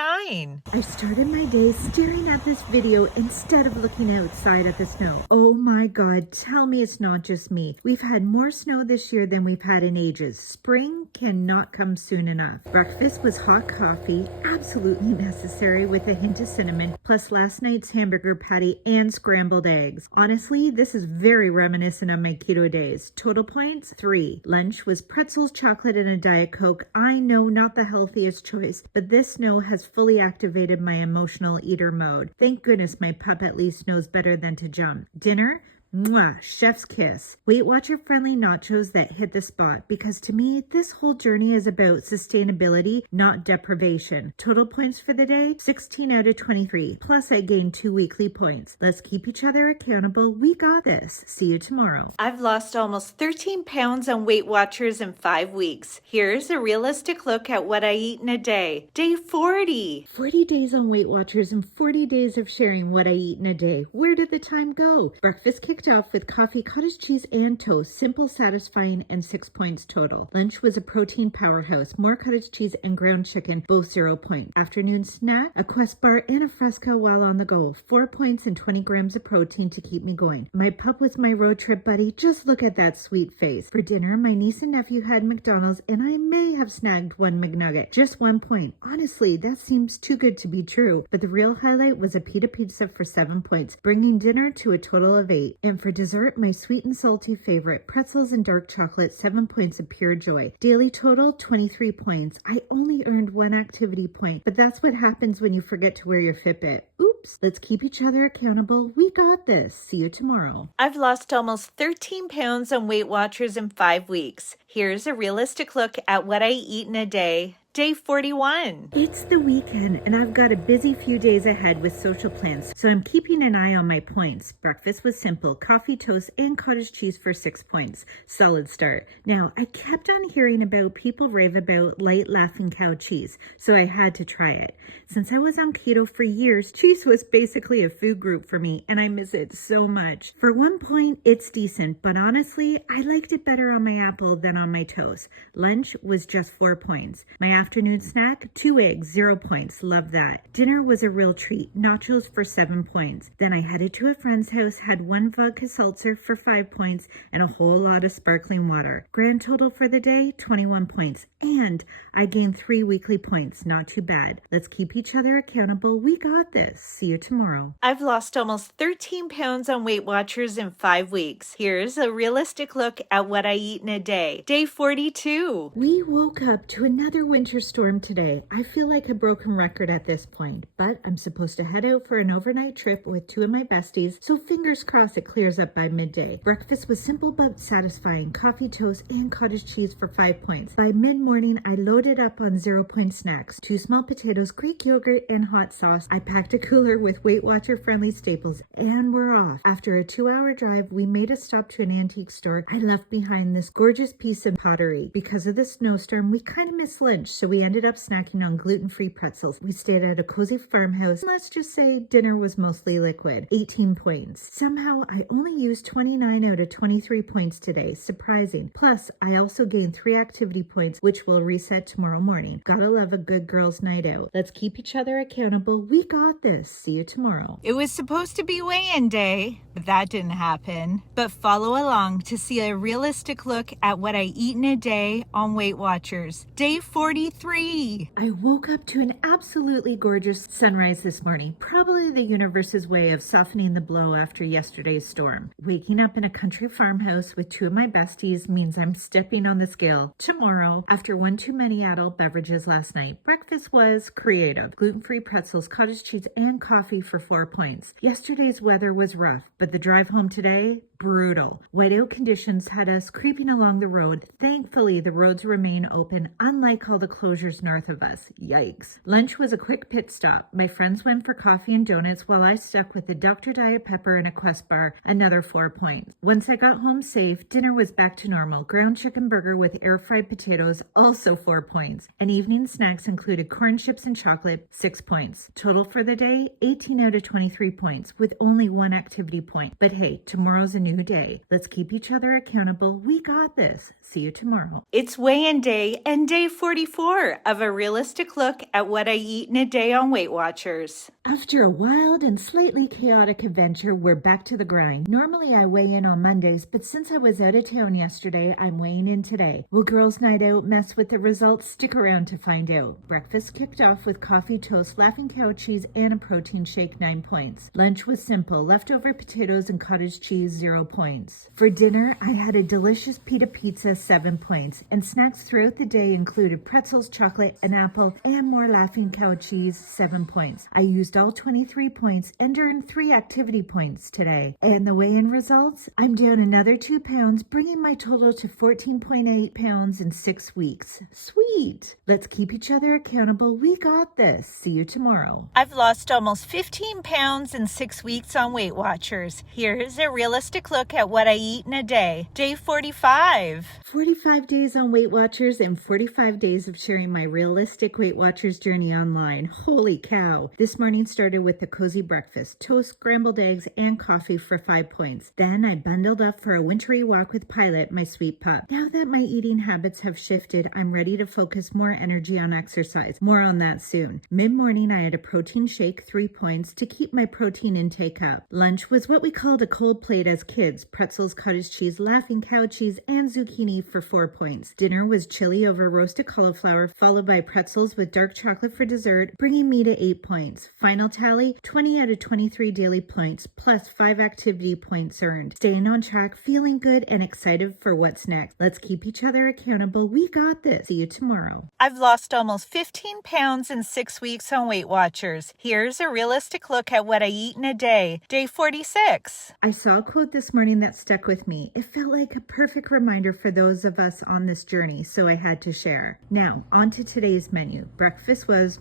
I started my day staring at this video instead of looking outside at the snow. Oh my God, tell me it's not just me. We've had more snow this year than we've had in ages. Spring cannot come soon enough. Breakfast was hot coffee, absolutely necessary with a hint of cinnamon, plus last night's hamburger patty and scrambled eggs. Honestly, this is very reminiscent of my keto days. Total points, 3. Lunch was pretzels, chocolate, and a Diet Coke. I know not the healthiest choice, but this snow has fully activated my emotional eater mode. Thank goodness my pup at least knows better than to jump. Dinner? Mwah, chef's kiss. Weight Watcher friendly nachos that hit the spot, because to me, this whole journey is about sustainability, not deprivation. Total points for the day, 16 out of 23. Plus I gained 2 weekly points. Let's keep each other accountable. We got this. See you tomorrow. I've lost almost 13 pounds on Weight Watchers in 5 weeks. Here's a realistic look at what I eat in a day. Day 40. 40 days on Weight Watchers and 40 days of sharing what I eat in a day. Where did the time go? Breakfast kicked off with coffee, cottage cheese, and toast. Simple, satisfying, and 6 points total. Lunch was a protein powerhouse. More cottage cheese and ground chicken, both 0 points. Afternoon snack, a Quest bar and a Fresca while on the go. 4 points and 20 grams of protein to keep me going. My pup was my road trip buddy. Just look at that sweet face. For dinner, my niece and nephew had McDonald's, and I may have snagged 1 McNugget. Just 1 point. Honestly, that seems too good to be true. But the real highlight was a pita pizza for 7 points, bringing dinner to a total of 8. And for dessert, my sweet and salty favorite, pretzels and dark chocolate, 7 points of pure joy. Daily total, 23 points. I only earned 1 activity point, but that's what happens when you forget to wear your Fitbit. Oops. Oops. Let's keep each other accountable. We got this. See you tomorrow. I've lost almost 13 pounds on Weight Watchers in 5 weeks. Here's a realistic look at what I eat in a day. Day 41. It's the weekend and I've got a busy few days ahead with social plans, so I'm keeping an eye on my points. Breakfast was simple, coffee, toast, and cottage cheese for 6 points. Solid start. Now, I kept on hearing about people rave about light Laughing Cow cheese, so I had to try it. Since I was on keto for years, cheese was basically a food group for me, and I miss it so much. For 1 point, it's decent, but honestly, I liked it better on my apple than on my toast. Lunch was just 4 points. My afternoon snack, 2 eggs, 0 points. Love that. Dinner was a real treat. Nachos for 7 points. Then I headed to a friend's house, had 1 vodka seltzer for 5 points, and a whole lot of sparkling water. Grand total for the day, 21 points. And I gained 3 weekly points. Not too bad. Let's keep each other accountable. We got this. See you tomorrow. I've lost almost 13 pounds on Weight Watchers in 5 weeks. Here's a realistic look at what I eat in a day. Day 42. We woke up to another winter storm today. I feel like a broken record at this point, but I'm supposed to head out for an overnight trip with 2 of my besties, so fingers crossed it clears up by midday. Breakfast was simple but satisfying. Coffee, toast, and cottage cheese for 5 points. By mid-morning, I loaded up on 0-point snacks, 2 small potatoes, Greek yogurt, and hot sauce. I packed a cooler with Weight Watcher friendly staples, and we're off. After a 2-hour drive, we made a stop to an antique store. I left behind this gorgeous piece of pottery. Because of the snowstorm, we kind of missed lunch, so we ended up snacking on gluten-free pretzels. We stayed at a cozy farmhouse. Let's just say dinner was mostly liquid. 18 points. Somehow, I only used 29 out of 23 points today. Surprising. Plus, I also gained 3 activity points, which will reset tomorrow morning. Gotta love a good girls' night out. Let's keep each other accountable. We got this. See you tomorrow. It was supposed to be weigh-in day, but that didn't happen. But follow along to see a realistic look at what I eat in a day on Weight Watchers. Day 43. I woke up to an absolutely gorgeous sunrise this morning. Probably the universe's way of softening the blow after yesterday's storm. Waking up in a country farmhouse with 2 of my besties means I'm stepping on the scale tomorrow after 1 too many adult beverages last night. Breakfast was creative. Gluten-free pretzels, cottage cheese, and coffee for 4 points. Yesterday's weather was rough, but the drive home today, brutal. Whiteout conditions had us creeping along the road. Thankfully, the roads remain open, unlike all the closures north of us. Yikes. Lunch was a quick pit stop. My friends went for coffee and donuts while I stuck with a Dr. Diet Pepper and a Quest bar, another 4 points. Once I got home safe, dinner was back to normal. Ground chicken burger with air-fried potatoes, also 4 points. And evening snacks included corn chips and chocolate, 6 points. Total for the day, 18 out of 23 points, with only 1 activity point. But hey, tomorrow's a new day. Let's keep each other accountable. We got this. See you tomorrow. It's weigh-in day and day 44 of a realistic look at what I eat in a day on Weight Watchers. After a wild and slightly chaotic adventure, we're back to the grind. Normally I weigh in on Mondays, but since I was out of town yesterday, I'm weighing in today. Will girls' night out mess with the results? Stick around to find out. Breakfast kicked off with coffee, toast, Laughing Cow cheese, and a protein shake, 9 points. Lunch was simple. Leftover potatoes and cottage cheese, 0 points. For dinner, I had a delicious pita pizza, 7 points. And snacks throughout the day included pretzels, chocolate, an apple, and more Laughing Cow cheese, 7 points. I used all 23 points and earned 3 activity points today. And the weigh-in results? I'm down another 2 pounds, bringing my total to 14.8 pounds in 6 weeks. Sweet! Let's keep each other accountable. We got this. See you tomorrow. I've lost almost 15 pounds in 6 weeks on Weight Watchers. Here's a realistic look at what I eat in a day. Day 45. 45 days on Weight Watchers and 45 days of sharing my realistic Weight Watchers journey online. Holy cow. This morning started with a cozy breakfast, toast, scrambled eggs, and coffee for 5 points. Then I bundled up for a wintry walk with Pilot, my sweet pup. Now that my eating habits have shifted, I'm ready to focus more energy on exercise. More on that soon. Mid-morning, I had a protein shake, 3 points, to keep my protein intake up. Lunch was what we called a cold plate as kids, pretzels, cottage cheese, Laughing Cow cheese, and zucchini for 4 points. Dinner was chili over roasted cauliflower cauliflower, followed by pretzels with dark chocolate for dessert, bringing me to 8 points. Final tally, 20 out of 23 daily points, plus 5 activity points earned. Staying on track, feeling good, and excited for what's next. Let's keep each other accountable. We got this. See you tomorrow. I've lost almost 15 pounds in 6 weeks on Weight Watchers. Here's a realistic look at what I eat in a day. Day 46. I saw a quote this morning that stuck with me. It felt like a perfect reminder for those of us on this journey, so I had to share. Now, on to today's menu. Breakfast was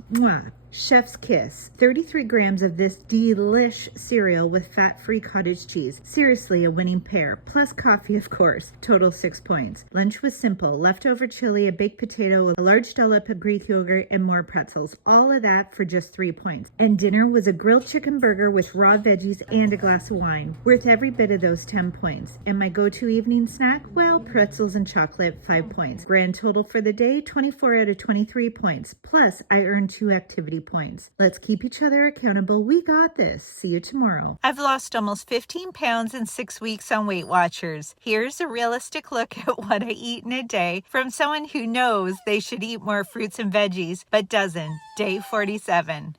chef's kiss. 33 grams of this delish cereal with fat-free cottage cheese. Seriously, a winning pair. Plus coffee, of course. Total 6 points. Lunch was simple. Leftover chili, a baked potato, a large dollop of Greek yogurt, and more pretzels. All of that for just 3 points. And dinner was a grilled chicken burger with raw veggies and a glass of wine. Worth every bit of those 10 points. And my go-to evening snack? Well, pretzels and chocolate, 5 points. Grand total for the day, 24 out of 23 points. Plus, I earned 2 activity points. Let's keep each other accountable. We got this. See you tomorrow. I've lost almost 15 pounds in 6 weeks on Weight Watchers. Here's a realistic look at what I eat in a day from someone who knows they should eat more fruits and veggies, but doesn't. Day 47.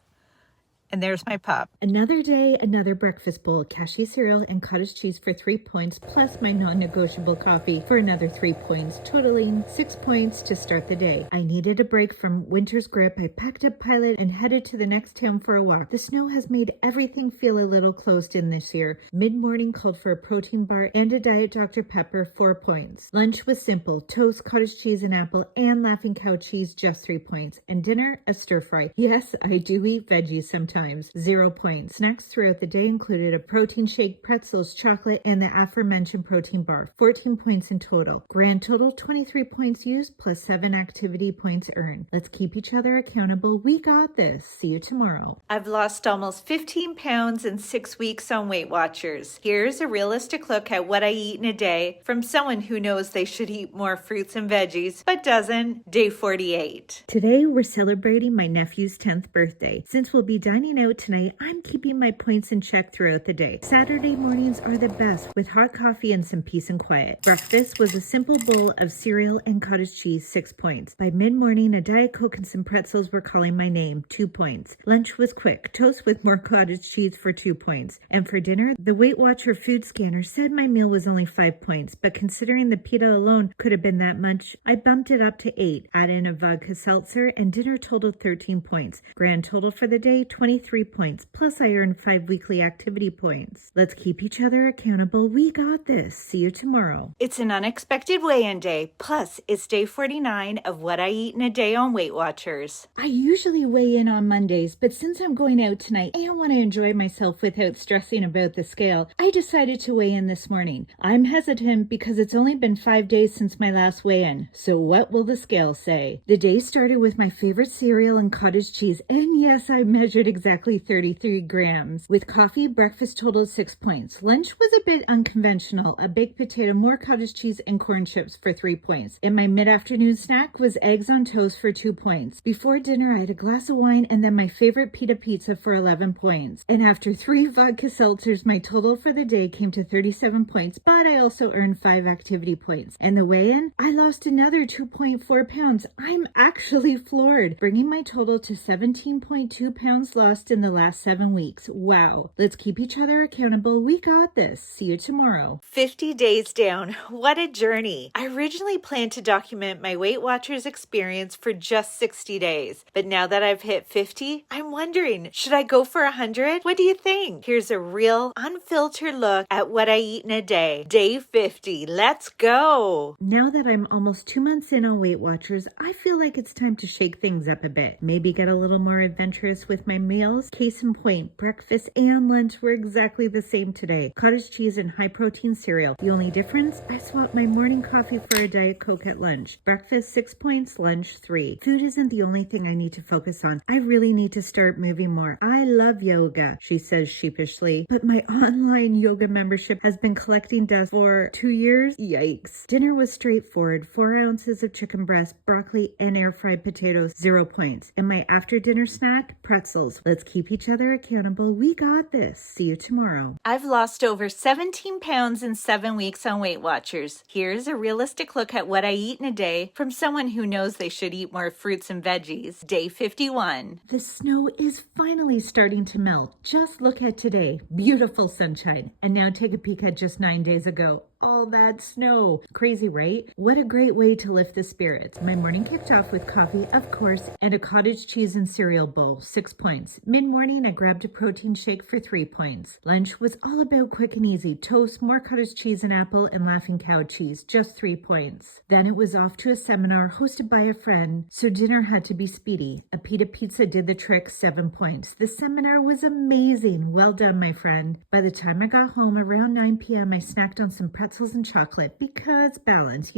And there's my pup. Another day, another breakfast bowl, cashew cereal and cottage cheese for 3 points, plus my non-negotiable coffee for another 3 points, totaling 6 points to start the day. I needed a break from winter's grip. I packed up Pilot and headed to the next town for a walk. The snow has made everything feel a little closed in this year. Mid-morning called for a protein bar and a Diet Dr. Pepper, 4 points. Lunch was simple, toast, cottage cheese and apple, and Laughing Cow cheese, just 3 points. And dinner, a stir fry. Yes, I do eat veggies sometimes. 0 points. Snacks throughout the day included a protein shake, pretzels, chocolate, and the aforementioned protein bar. 14 points in total. Grand total, 23 points used plus 7 activity points earned. Let's keep each other accountable. We got this. See you tomorrow. I've lost almost 15 pounds in 6 weeks on Weight Watchers. Here's a realistic look at what I eat in a day from someone who knows they should eat more fruits and veggies, but doesn't. Day 48. Today, we're celebrating my nephew's 10th birthday. Since we'll be dining out tonight, I'm keeping my points in check throughout the day. Saturday mornings are the best with hot coffee and some peace and quiet. Breakfast was a simple bowl of cereal and cottage cheese, 6 points. By mid-morning, a Diet Coke and some pretzels were calling my name, 2 points. Lunch was quick, toast with more cottage cheese for 2 points. And for dinner, the Weight Watcher food scanner said my meal was only 5 points, but considering the pita alone could have been that much, I bumped it up to 8. Add in a vodka seltzer and dinner totaled 13 points. Grand total for the day, 23 points, plus I earned 5 weekly activity points. Let's keep each other accountable. We got this. See you tomorrow. It's an unexpected weigh-in day, plus it's day 49 of what I eat in a day on Weight Watchers. I usually weigh in on Mondays, but since I'm going out tonight and want to enjoy myself without stressing about the scale, I decided to weigh in this morning. I'm hesitant because it's only been 5 days since my last weigh-in, so what will the scale say? The day started with my favorite cereal and cottage cheese, and yes, I measured exactly 33 grams. With coffee, breakfast totaled 6 points. Lunch was a bit unconventional, a baked potato, more cottage cheese, and corn chips for 3 points. And my mid-afternoon snack was eggs on toast for 2 points. Before dinner, I had a glass of wine and then my favorite pita pizza for 11 points. And after 3 vodka seltzers, my total for the day came to 37 points, but I also earned 5 activity points. And the weigh-in, I lost another 2.4 pounds. I'm actually floored, bringing my total to 17.2 pounds lost in the last 7 weeks. Wow. Let's keep each other accountable. We got this. See you tomorrow. 50 days down. What a journey. I originally planned to document my Weight Watchers experience for just 60 days, but now that I've hit 50, I'm wondering, should I go for 100? What do you think? Here's a real, unfiltered look at what I eat in a day. Day 50. Let's go. Now that I'm almost 2 months in on Weight Watchers, I feel like it's time to shake things up a bit. Maybe get a little more adventurous with my meals. Case in point, breakfast and lunch were exactly the same today. Cottage cheese and high-protein cereal. The only difference, I swapped my morning coffee for a Diet Coke at lunch. Breakfast, 6 points, lunch, 3. Food isn't the only thing I need to focus on. I really need to start moving more. I love yoga, she says sheepishly, but my online yoga membership has been collecting dust for 2 years. Yikes. Dinner was straightforward. 4 ounces of chicken breast, broccoli, and air-fried potatoes, 0 points. And my after-dinner snack, pretzels. Let's keep each other accountable. We got this. See you tomorrow. I've lost over 17 pounds in 7 weeks on Weight Watchers. Here's a realistic look at what I eat in a day from someone who knows they should eat more fruits and veggies. Day 51. The snow is finally starting to melt. Just look at today. Beautiful sunshine. And now take a peek at just 9 days ago. All that snow. Crazy, right? What a great way to lift the spirits. My morning kicked off with coffee, of course, and a cottage cheese and cereal bowl, 6 points. Mid-morning, I grabbed a protein shake for 3 points. Lunch was all about quick and easy. Toast, more cottage cheese and apple, and Laughing Cow cheese, just 3 points. Then it was off to a seminar hosted by a friend, so dinner had to be speedy. A pita pizza did the trick, 7 points. The seminar was amazing. Well done, my friend. By the time I got home around 9 p.m., I snacked on some pretzels and chocolate because balance,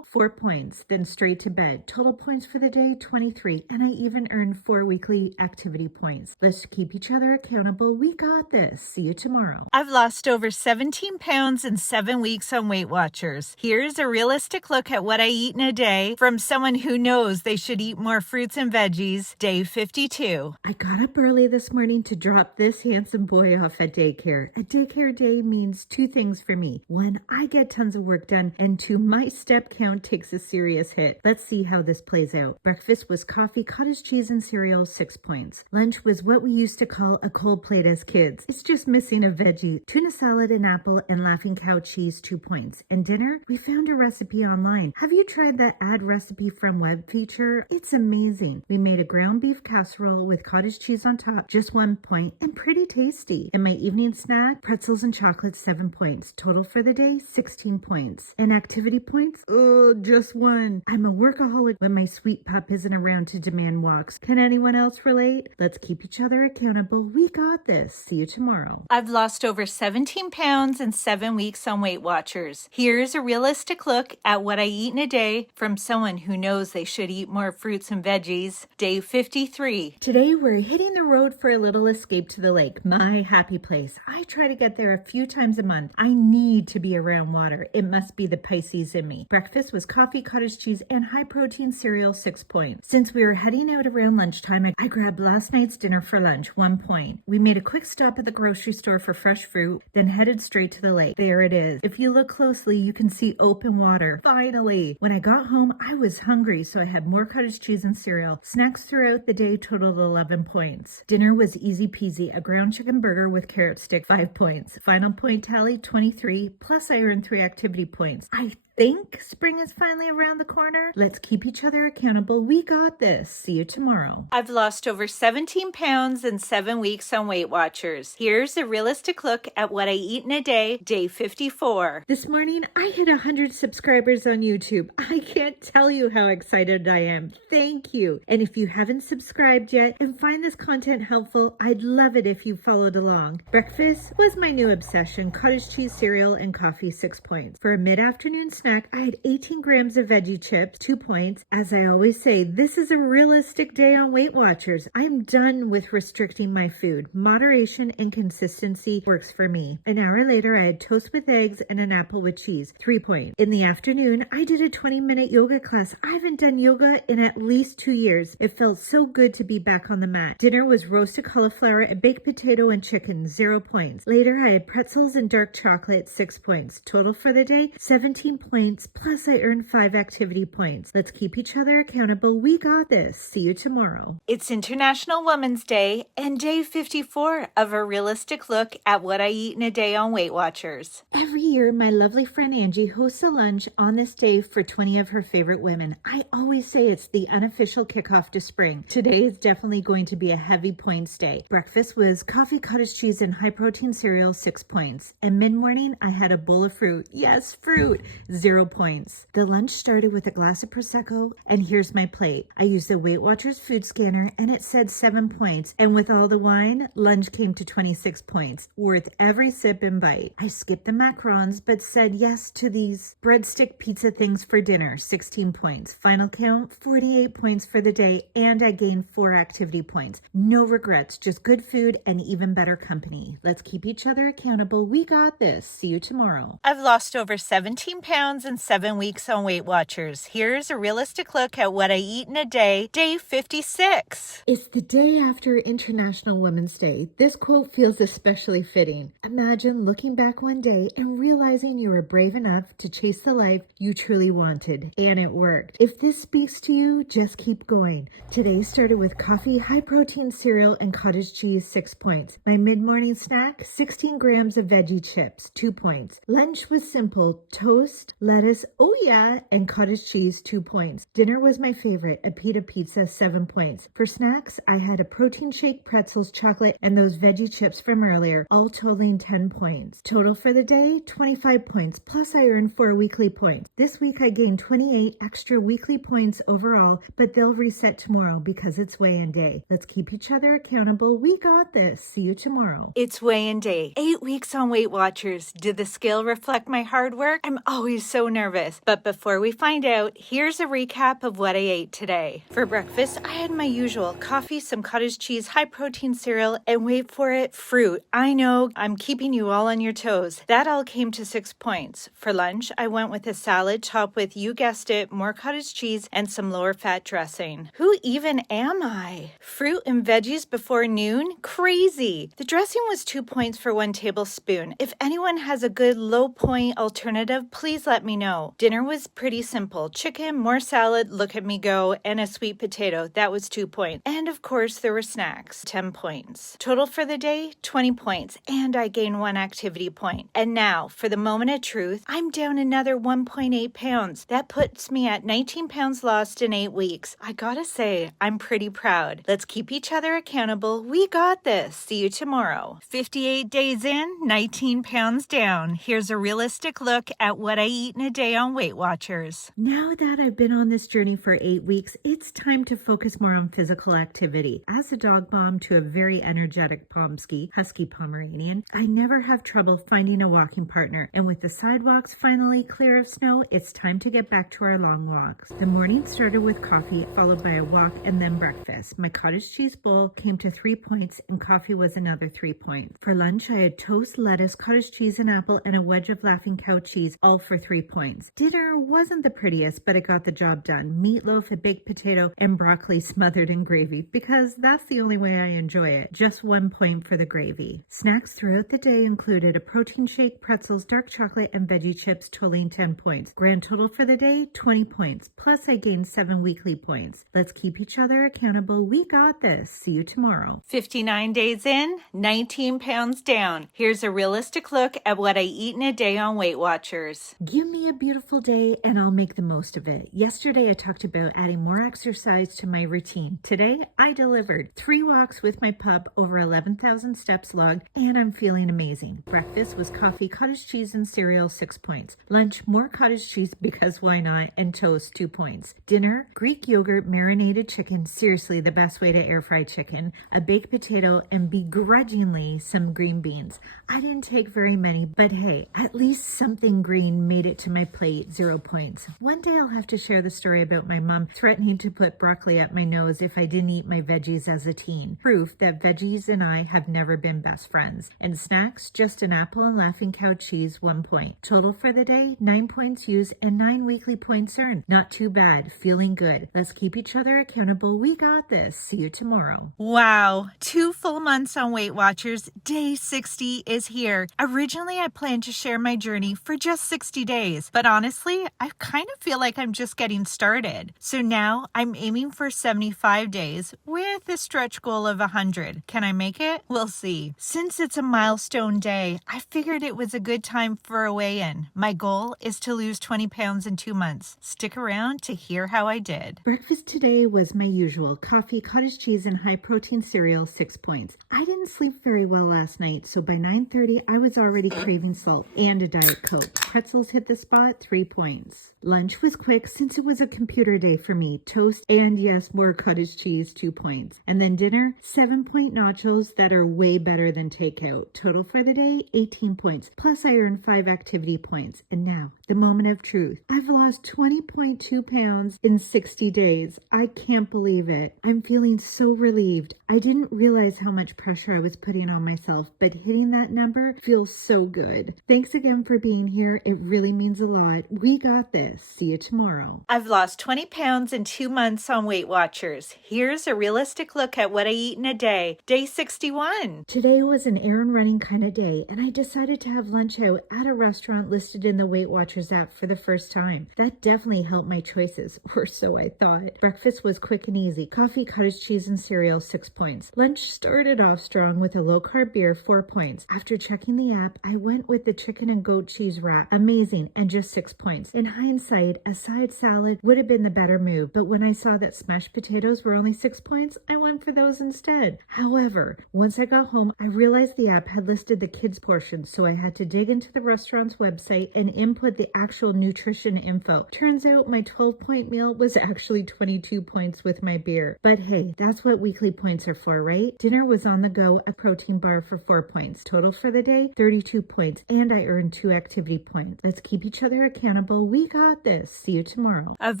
4 points, then straight to bed. Total points for the day, 23, and I even earned 4 weekly activity points. Let's keep each other accountable. We got this. See you tomorrow. I've lost over 17 pounds in 7 weeks on Weight Watchers. Here's a realistic look at what I eat in a day from someone who knows they should eat more fruits and veggies. Day 52. I got up early this morning to drop this handsome boy off at daycare. A daycare day means 2 things for me. 1, I get tons of work done, and 2, my step count takes a serious hit. Let's see how this plays out. Breakfast was coffee, cottage cheese, and cereal, 6 points. Lunch was what we used to call a cold plate as kids. It's just missing a veggie. Tuna salad, an apple, and Laughing Cow cheese, 2 points. And dinner, we found a recipe online. Have you tried that add recipe from web feature? It's amazing. We made a ground beef casserole with cottage cheese on top, just 1 point, and pretty tasty. And my evening snack, pretzels and chocolate, 7 points. Total for the day, 16 points. And activity points? Oh, just 1. I'm a workaholic when my sweet pup isn't around to demand walks. Can anyone else relate? Let's keep each other accountable. We got this. See you tomorrow. I've lost over 17 pounds in 7 weeks on Weight Watchers. Here's a realistic look at what I eat in a day from someone who knows they should eat more fruits and veggies. Day 53. Today we're hitting the road for a little escape to the lake, my happy place. I try to get there a few times a month. I need to be around water. It must be the Pisces in me. Breakfast was coffee, cottage cheese, and high protein cereal, 6 points. Since we were heading out around lunchtime, I grabbed last night's dinner for lunch, 1 point. We made a quick stop at the grocery store for fresh fruit, then headed straight to the lake. There it is. If you look closely, you can see open water. Finally! When I got home, I was hungry, so I had more cottage cheese and cereal. Snacks throughout the day totaled 11 points. Dinner was easy peasy, a ground chicken burger with carrot stick, 5 points. Final point tally, 23, plus I earned 3 activity points. I think spring is finally around the corner. Let's keep each other accountable. We got this. See you tomorrow. I've lost over 17 pounds in 7 weeks on Weight Watchers. Here's a realistic look at what I eat in a day. Day 54. This morning, I hit 100 subscribers on YouTube. I can't tell you how excited I am. Thank you. And if you haven't subscribed yet and find this content helpful, I'd love it if you followed along. Breakfast was my new obsession. Cottage cheese cereal and coffee, 6 points. For a mid-afternoon snack, I had 18 grams of veggie chips, 2 points. As I always say, this is a realistic day on Weight Watchers. I'm done with restricting my food. Moderation and consistency works for me. An hour later, I had toast with eggs and an apple with cheese, 3 points. In the afternoon, I did a 20-minute yoga class. I haven't done yoga in at least 2 years. It felt so good to be back on the mat. Dinner was roasted cauliflower, a baked potato, and chicken, 0 points. Later, I had pretzels and dark chocolate, 6 points. Total for the day, 17 points, plus I earned 5 activity points. Let's keep each other accountable. We got this. See you tomorrow. It's International Women's Day and day 54 of a realistic look at what I eat in a day on Weight Watchers. Every year, my lovely friend Angie hosts a lunch on this day for 20 of her favorite women. I always say it's the unofficial kickoff to spring. Today is definitely going to be a heavy points day. Breakfast was coffee, cottage cheese, and high protein cereal, 6 points. And mid-morning, I had a bowl of fruit. Yes, fruit, 0 points. The lunch started with a glass of Prosecco, and here's my plate. I used the Weight Watchers food scanner, and it said 7 points. And with all the wine, lunch came to 26 points, worth every sip and bite. I skipped the macarons, but said yes to these breadstick pizza things for dinner, 16 points. Final count, 48 points for the day, and I gained 4 activity points. No regrets, just good food and even better company. Let's keep each other accountable. We got this. See you tomorrow. I've lost over 17 pounds pounds in 7 weeks on Weight Watchers. Here's a realistic look at what I eat in a day, day 56. It's the day after International Women's Day. This quote feels especially fitting. Imagine looking back one day and realizing you were brave enough to chase the life you truly wanted, and it worked. If this speaks to you, just keep going. Today started with coffee, high-protein cereal, and cottage cheese, 6 points. My mid-morning snack, 16 grams of veggie chips, 2 points. Lunch was simple, toast, lettuce, oh yeah, and cottage cheese, 2 points. Dinner was my favorite, a pita pizza, 7 points. For snacks, I had a protein shake, pretzels, chocolate, and those veggie chips from earlier, all totaling 10 points. Total for the day, 25 points, plus I earned 4 weekly points. This week I gained 28 extra weekly points overall, but they'll reset tomorrow because it's weigh-in day. Let's keep each other accountable. We got this. See you tomorrow. It's weigh-in day. 8 weeks on Weight Watchers. Did the scale reflect my hard work? I'm always so nervous. But before we find out, here's a recap of what I ate today. For breakfast, I had my usual coffee, some cottage cheese, high-protein cereal, and wait for it, fruit. I know, I'm keeping you all on your toes. That all came to 6 points. For lunch, I went with a salad topped with, you guessed it, more cottage cheese and some lower-fat dressing. Who even am I? Fruit and veggies before noon? Crazy. The dressing was 2 points for 1 tablespoon. If anyone has a good low-point alternative, please let me know. Dinner was pretty simple. Chicken, more salad, look at me go, and a sweet potato. That was 2 points. And of course, there were snacks. 10 points. Total for the day, 20 points. And I gained 1 activity point. And now, for the moment of truth, I'm down another 1.8 pounds. That puts me at 19 pounds lost in 8 weeks. I gotta say, I'm pretty proud. Let's keep each other accountable. We got this. See you tomorrow. 58 days in, 19 pounds down. Here's a realistic look at what I eat in a day on Weight Watchers. Now that I've been on this journey for 8 weeks, it's time to focus more on physical activity. As a dog mom to a very energetic Pomsky, Husky Pomeranian, I never have trouble finding a walking partner. And with the sidewalks finally clear of snow, it's time to get back to our long walks. The morning started with coffee, followed by a walk and then breakfast. My cottage cheese bowl came to 3 points and coffee was another 3 points. For lunch, I had toast, lettuce, cottage cheese, an apple, and a wedge of Laughing Cow cheese, all for 3 points. Dinner wasn't the prettiest, but it got the job done. Meatloaf, a baked potato, and broccoli smothered in gravy, because that's the only way I enjoy it. Just 1 point for the gravy. Snacks throughout the day included a protein shake, pretzels, dark chocolate, and veggie chips, totaling 10 points. Grand total for the day, 20 points. Plus, I gained 7 weekly points. Let's keep each other accountable. We got this. See you tomorrow. 59 days in, 19 pounds down. Here's a realistic look at what I eat in a day on Weight Watchers. Give me a beautiful day and I'll make the most of it. Yesterday, I talked about adding more exercise to my routine. Today, I delivered 3 walks with my pup, over 11,000 steps logged, and I'm feeling amazing. Breakfast was coffee, cottage cheese, and cereal, 6 points. Lunch, more cottage cheese because why not, and toast, 2 points. Dinner, Greek yogurt, marinated chicken, seriously the best way to air fry chicken, a baked potato, and begrudgingly some green beans. I didn't take very many, but hey, at least something green made it to my plate, 0 points. One day I'll have to share the story about my mom threatening to put broccoli up my nose if I didn't eat my veggies as a teen. Proof that veggies and I have never been best friends. And snacks, just an apple and Laughing Cow cheese, 1 point. Total for the day, 9 points used and 9 weekly points earned. Not too bad, feeling good. Let's keep each other accountable. We got this. See you tomorrow. Wow, 2 full months on Weight Watchers. Day 60 is here. Originally, I planned to share my journey for just 60 days, but honestly, I kind of feel like I'm just getting started. So now I'm aiming for 75 days with a stretch goal of 100. Can I make it? We'll see. Since it's a milestone day, I figured it was a good time for a weigh-in. My goal is to lose 20 pounds in 2 months. Stick around to hear how I did. Breakfast today was my usual coffee, cottage cheese, and high-protein cereal, 6 points. I didn't sleep very well last night, so by 9:30, I was already craving salt and a Diet Coke. Pretzels hit the spot, 3 points. Lunch was quick since it was a computer day for me. Toast and, yes, more cottage cheese, 2 points. And then dinner, 7-point nachos that are way better than takeout. Total for the day, 18 points. Plus, I earned 5 activity points. And now, the moment of truth. I've lost 20.2 pounds in 60 days. I can't believe it. I'm feeling so relieved. I didn't realize how much pressure I was putting on myself, but hitting that number feels so good. Thanks again for being here. It really means means a lot. We got this. See you tomorrow. I've lost 20 pounds in 2 months on Weight Watchers. Here's a realistic look at what I eat in a day. Day 61. Today was an errand running kind of day, and I decided to have lunch out at a restaurant listed in the Weight Watchers app for the first time. That definitely helped my choices, or so I thought. Breakfast was quick and easy. Coffee, cottage cheese, and cereal, 6 points. Lunch started off strong with a low-carb beer, 4 points. After checking the app, I went with the chicken and goat cheese wrap. Amazing, and just 6 points. In hindsight, a side salad would have been the better move, but when I saw that smashed potatoes were only 6 points, I went for those instead. However, once I got home, I realized the app had listed the kids portion, so I had to dig into the restaurant's website and input the actual nutrition info. Turns out my 12-point meal was actually 22 points with my beer. But hey, that's what weekly points are for, right? Dinner was on the go, a protein bar for 4 points. Total for the day, 32 points, and I earned 2 activity points. Let's keep each other accountable. We got this. See you tomorrow. I've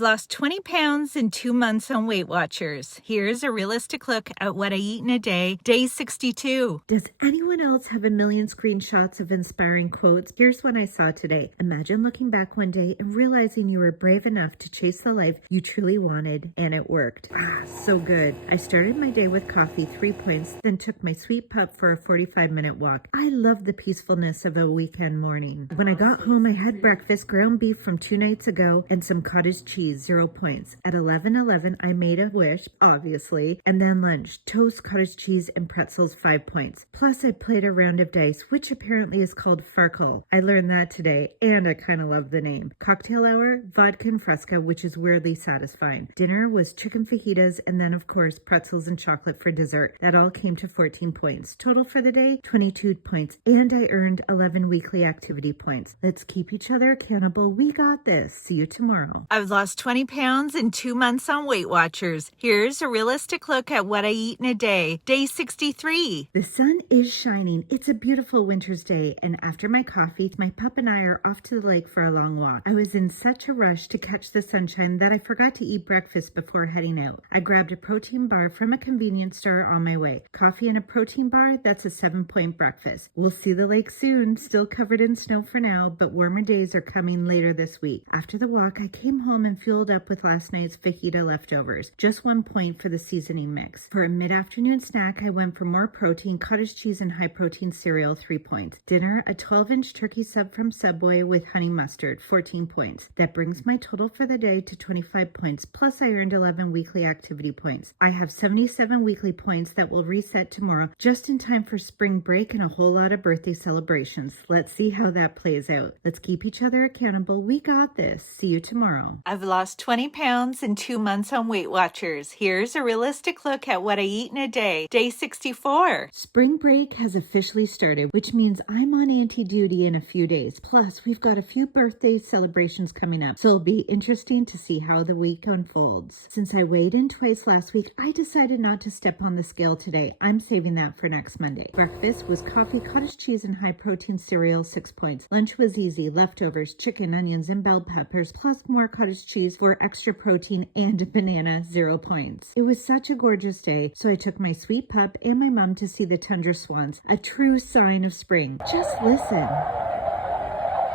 lost 20 pounds in 2 months on Weight Watchers. Here's a realistic look at what I eat in a day. Day 62. Does anyone else have a million screenshots of inspiring quotes? Here's one I saw today. Imagine looking back one day and realizing you were brave enough to chase the life you truly wanted, and it worked. So good. I started my day with coffee, 3 points, then took my sweet pup for a 45-minute walk. I love the peacefulness of a weekend morning. When I got home, I had breakfast, ground beef from 2 nights ago, and some cottage cheese, 0 points. At 11:11, I made a wish, obviously, and then lunch, toast, cottage cheese, and pretzels, 5 points. Plus, I played a round of dice, which apparently is called Farkle. I learned that today, and I kind of love the name. Cocktail hour, vodka and fresca, which is weirdly satisfying. Dinner was chicken fajitas, and then, of course, pretzels and chocolate for dessert. That all came to 14 points. Total for the day, 22 points, and I earned 11 weekly activity points. Let's keep each other accountable. We got this. See you tomorrow. I've lost 20 pounds in 2 months on Weight Watchers. Here's a realistic look at what I eat in a day. Day 63. The sun is shining. It's a beautiful winter's day, and after my coffee, my pup and I are off to the lake for a long walk. I was in such a rush to catch the sunshine that I forgot to eat breakfast before heading out. I grabbed a protein bar from a convenience store on my way. Coffee and a protein bar, that's a 7-point breakfast. We'll see the lake soon, still covered in snow for now, but warmer days are coming later this week. After the walk, I came home and fueled up with last night's fajita leftovers. Just 1 point for the seasoning mix. For a mid-afternoon snack, I went for more protein, cottage cheese, and high-protein cereal, 3 points. Dinner, a 12-inch turkey sub from Subway with honey mustard, 14 points. That brings my total for the day to 25 points, plus I earned 11 weekly activity points. I have 77 weekly points that will reset tomorrow, just in time for spring break and a whole lot of birthday celebrations. Let's see how that plays out. Let's keep each other accountable. We got this. See you tomorrow. I've lost 20 pounds in 2 months on Weight Watchers. Here's a realistic look at what I eat in a day. Day 64. Spring break has officially started, which means I'm on anti-duty in a few days. Plus, we've got a few birthday celebrations coming up, so it'll be interesting to see how the week unfolds. Since I weighed in twice last week, I decided not to step on the scale today. I'm saving that for next Monday. Breakfast was coffee, cottage cheese, and high-protein cereal, 6 points. Lunch was easy, leftovers, chicken, onions, and bell peppers, plus more cottage cheese for extra protein and a banana, 0 points. It was such a gorgeous day, so I took my sweet pup and my mom to see the tundra swans, a true sign of spring. Just listen.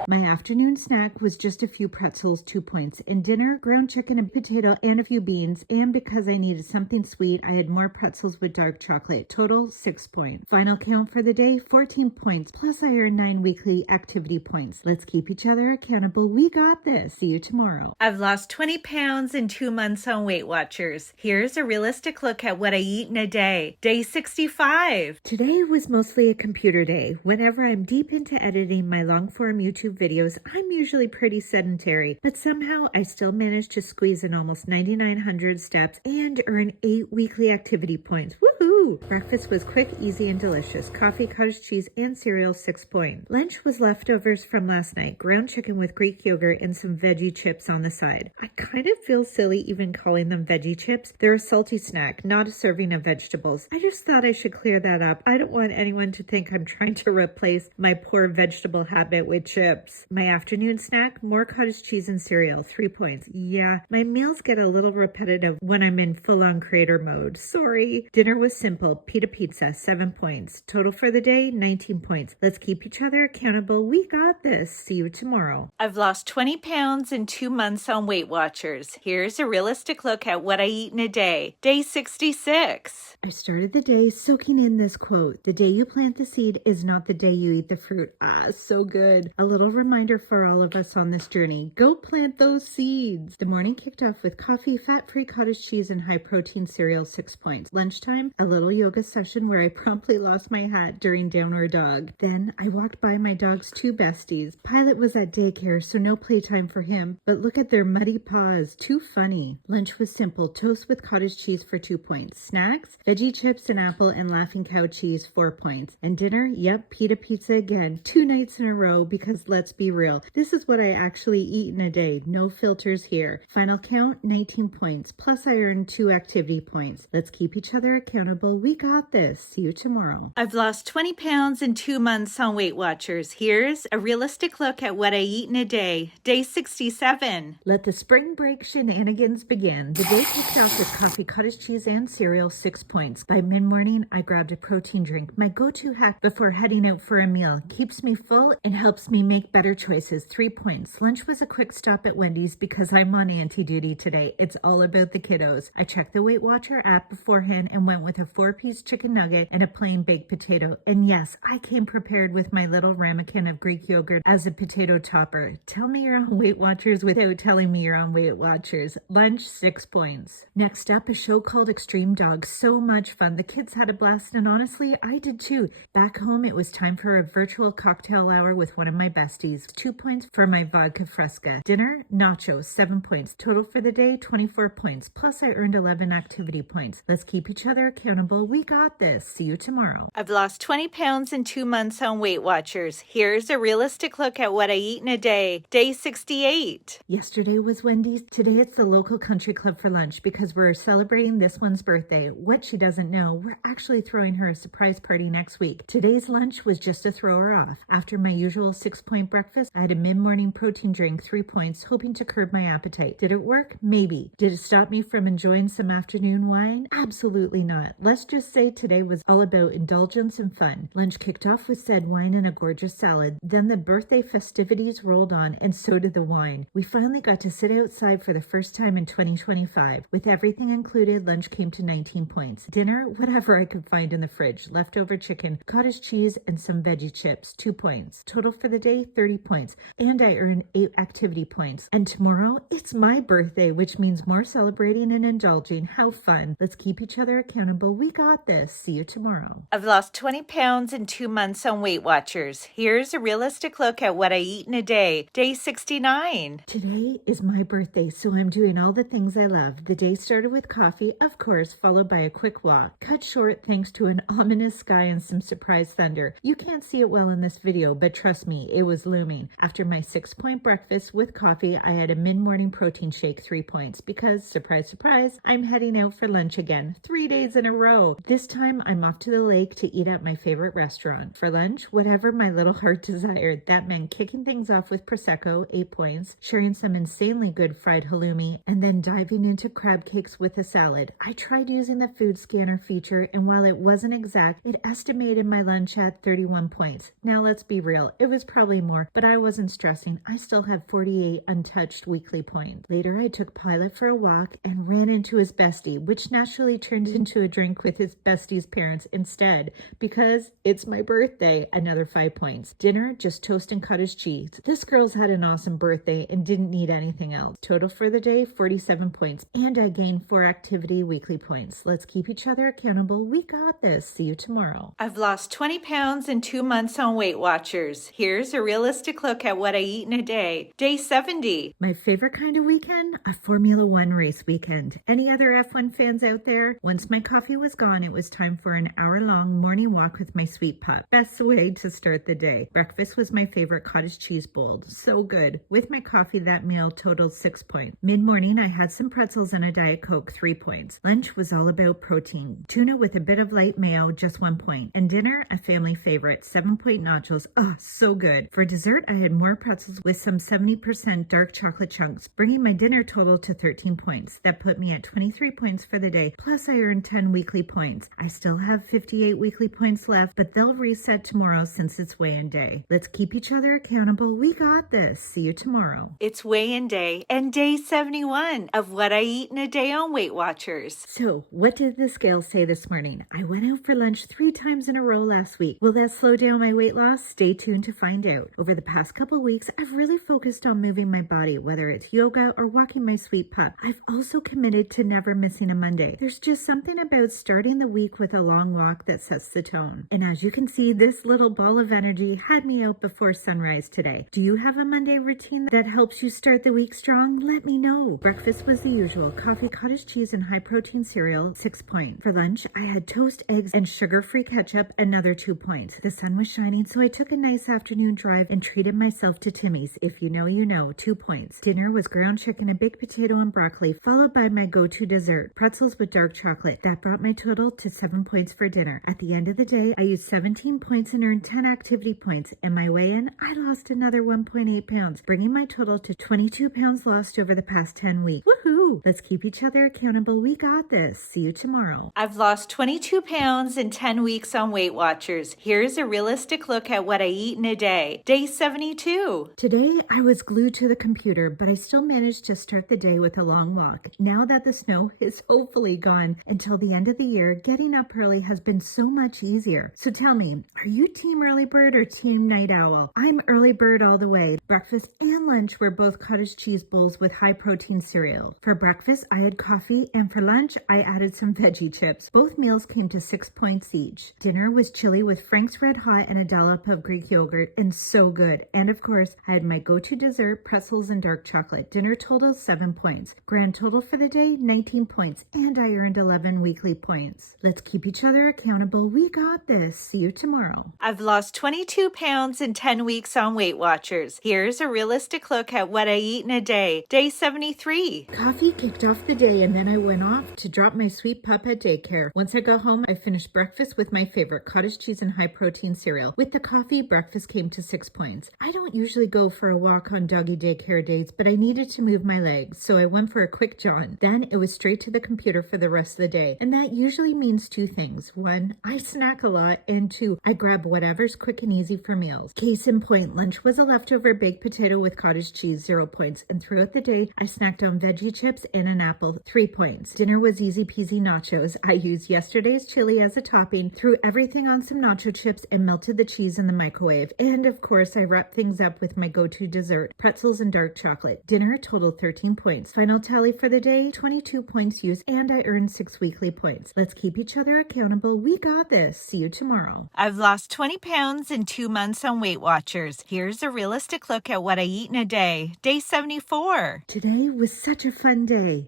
My afternoon snack was just a few pretzels, 2 points, and dinner, ground chicken and potato and a few beans, and because I needed something sweet, I had more pretzels with dark chocolate. Total, 6 points. Final count for the day, 14 points, plus I earned 9 weekly activity points. Let's keep each other accountable. We got this. See you tomorrow. I've lost 20 pounds in 2 months on Weight Watchers. Here's a realistic look at what I eat in a day. Day 65. Today was mostly a computer day. Whenever I'm deep into editing my long-form YouTube videos, I'm usually pretty sedentary, but somehow I still managed to squeeze in almost 9,900 steps and earn 8 weekly activity points. Woohoo! Breakfast was quick, easy, and delicious. Coffee, cottage cheese, and cereal, 6 points. Lunch was leftovers from last night, ground chicken with Greek yogurt and some veggie chips on the side. I kind of feel silly even calling them veggie chips. They're a salty snack, not a serving of vegetables. I just thought I should clear that up. I don't want anyone to think I'm trying to replace my poor vegetable habit with chips. My afternoon snack, more cottage cheese and cereal, 3 points. Yeah, my meals get a little repetitive when I'm in full-on creator mode. Sorry. Dinner was simple simple. Pita pizza, 7 points. Total for the day, 19 points. Let's keep each other accountable. We got this. See you tomorrow. I've lost 20 pounds in 2 months on Weight Watchers. Here's a realistic look at what I eat in a day. Day 66. I started the day soaking in this quote. The day you plant the seed is not the day you eat the fruit. Ah, so good. A little reminder for all of us on this journey. Go plant those seeds. The morning kicked off with coffee, fat-free cottage cheese, and high-protein cereal, 6 points. Lunchtime, a little yoga session where I promptly lost my hat during Downward Dog. Then I walked by my dog's 2 besties. Pilot was at daycare, so no playtime for him, but look at their muddy paws. Too funny. Lunch was simple. Toast with cottage cheese for 2 points. Snacks, veggie chips, an apple, and Laughing Cow cheese, 4 points. And dinner, yep, pita pizza again. 2 nights in a row because let's be real. This is what I actually eat in a day. No filters here. Final count, 19 points. Plus I earned 2 activity points. Let's keep each other accountable. We got this. See you tomorrow. I've lost 20 pounds in 2 months on Weight Watchers. Here's a realistic look at what I eat in a day. Day 67. Let the spring break shenanigans begin. The day kicked off with coffee, cottage cheese, and cereal, 6 points. By mid-morning, I grabbed a protein drink, my go-to hack before heading out for a meal. Keeps me full and helps me make better choices, 3 points. Lunch was a quick stop at Wendy's because I'm on anti-duty today. It's all about the kiddos. I checked the Weight Watcher app beforehand and went with a 4-piece chicken nugget and a plain baked potato. And yes, I came prepared with my little ramekin of Greek yogurt as a potato topper. Tell me you're on Weight Watchers without telling me you're on Weight Watchers. Lunch, 6 points. Next up, a show called Extreme Dog. So much fun. The kids had a blast, and honestly, I did too. Back home, it was time for a virtual cocktail hour with one of my besties. 2 points for my vodka fresca. Dinner, nachos, 7 points. Total for the day, 24 points. Plus, I earned 11 activity points. Let's keep each other accountable. We got this. See you tomorrow. I've lost 20 pounds in 2 months on Weight Watchers. Here's a realistic look at what I eat in a day. Day 68. Yesterday was Wendy's. Today it's the local country club for lunch because we're celebrating this one's birthday. What she doesn't know, we're actually throwing her a surprise party next week. Today's lunch was just to throw her off. After my usual 6-point breakfast, I had a mid-morning protein drink, 3 points, hoping to curb my appetite. Did it work? Maybe. Did it stop me from enjoying some afternoon wine? Absolutely not. Let's just say today was all about indulgence and fun. Lunch kicked off with said wine and a gorgeous salad. Then the birthday festivities rolled on, and so did the wine. We finally got to sit outside for the first time in 2025. With everything included, lunch came to 19 points. Dinner, whatever I could find in the fridge. Leftover chicken, cottage cheese, and some veggie chips, 2 points. Total for the day, 30 points. And I earned 8 activity points. And tomorrow, it's my birthday, which means more celebrating and indulging. How fun. Let's keep each other accountable. We got this. See you tomorrow. I've lost 20 pounds in 2 months on Weight Watchers. Here's a realistic look at what I eat in a day. Day 69. Today is my birthday, so I'm doing all the things I love. The day started with coffee, of course, followed by a quick walk. Cut short thanks to an ominous sky and some surprise thunder. You can't see it well in this video, but trust me, it was looming. After my 6-point breakfast with coffee, I had a mid-morning protein shake, 3 points, because, surprise, surprise, I'm heading out for lunch again. 3 days in a row. This time, I'm off to the lake to eat at my favorite restaurant. For lunch, whatever my little heart desired. That meant kicking things off with Prosecco, 8 points, sharing some insanely good fried halloumi, and then diving into crab cakes with a salad. I tried using the food scanner feature, and while it wasn't exact, it estimated my lunch at 31 points. Now let's be real, it was probably more, but I wasn't stressing. I still had 48 untouched weekly points. Later, I took Pilot for a walk and ran into his bestie, which naturally turned into a drink with his bestie's parents instead, because it's my birthday, another 5 points. Dinner, just toast and cottage cheese. This girl's had an awesome birthday and didn't need anything else. Total for the day, 47 points. And I gained 4 activity weekly points. Let's keep each other accountable. We got this. See you tomorrow. I've lost 20 pounds in 2 months on Weight Watchers. Here's a realistic look at what I eat in a day. Day 70. My favorite kind of weekend? A Formula One race weekend. Any other F1 fans out there? Once my coffee was gone, it was time for an hour-long morning walk with my sweet pup. Best way to start the day. Breakfast was my favorite cottage cheese bowl. So good. With my coffee, that meal totaled 6 points. Mid-morning, I had some pretzels and a Diet Coke, 3 points. Lunch was all about protein. Tuna with a bit of light mayo, just 1 point. And dinner, a family favorite, 7-point nachos. Oh, so good. For dessert, I had more pretzels with some 70% dark chocolate chunks, bringing my dinner total to 13 points. That put me at 23 points for the day. Plus, I earned 10 weekly weekly points. I still have 58 weekly points left, but they'll reset tomorrow since it's weigh-in day. Let's keep each other accountable. We got this. See you tomorrow. It's weigh-in day and day 71 of What I Eat in a Day on Weight Watchers. So, what did the scale say this morning? I went out for lunch 3 times in a row last week. Will that slow down my weight loss? Stay tuned to find out. Over the past couple weeks, I've really focused on moving my body, whether it's yoga or walking my sweet pup. I've also committed to never missing a Monday. There's just something about starting the week with a long walk that sets the tone. And as you can see, this little ball of energy had me out before sunrise today. Do you have a Monday routine that helps you start the week strong? Let me know. Breakfast was the usual: coffee, cottage cheese, and high protein cereal, 6 points. For lunch, I had toast, eggs, and sugar-free ketchup, another 2 points. The sun was shining, so I took a nice afternoon drive and treated myself to Timmy's. If you know, you know, 2 points. Dinner was ground chicken, a baked potato, and broccoli, followed by my go-to dessert, pretzels with dark chocolate. That brought my total to 7 points for dinner. At the end of the day, I used 17 points and earned 10 activity points. In my weigh-in, I lost another 1.8 pounds, bringing my total to 22 pounds lost over the past 10 weeks. Woohoo! Let's keep each other accountable. We got this. See you tomorrow. I've lost 22 pounds in 10 weeks on Weight Watchers. Here's a realistic look at what I eat in a day. Day 72. Today, I was glued to the computer, but I still managed to start the day with a long walk. Now that the snow is hopefully gone until the end of the year, getting up early has been so much easier. So tell me, are you team early bird or team night owl? I'm early bird all the way. Breakfast and lunch were both cottage cheese bowls with high protein cereal. For breakfast, I had coffee, and for lunch, I added some veggie chips. Both meals came to 6 points each. Dinner was chili with Frank's Red Hot and a dollop of Greek yogurt, and so good. And of course, I had my go-to dessert, pretzels and dark chocolate. Dinner totaled 7 points. Grand total for the day, 19 points, and I earned 11 weekly points. Let's keep each other accountable. We got this. See you tomorrow. I've lost 22 pounds in 10 weeks on Weight Watchers. Here's a realistic look at what I eat in a day. Day 73. Coffee kicked off the day, and then I went off to drop my sweet pup at daycare. Once I got home, I finished breakfast with my favorite cottage cheese and high protein cereal. With the coffee, breakfast came to 6 points. I don't usually go for a walk on doggy daycare days, but I needed to move my legs, so I went for a quick jaunt. Then it was straight to the computer for the rest of the day, and that usually means 2 things. 1, I snack a lot, and 2, I grab whatever's quick and easy for meals. Case in point, lunch was a leftover baked potato with cottage cheese, 0 points, and throughout the day, I snacked on veggie chips and an apple, 3 points. Dinner was easy peasy nachos. I used yesterday's chili as a topping, threw everything on some nacho chips, and melted the cheese in the microwave. And of course, I wrapped things up with my go-to dessert, pretzels and dark chocolate. Dinner totaled 13 points. Final tally for the day, 22 points used, and I earned 6 weekly points. Let's keep each other accountable. We got this. See you tomorrow. I've lost 20 pounds in 2 months on Weight Watchers. Here's a realistic look at what I eat in a day. Day 74. Today was such a fun day.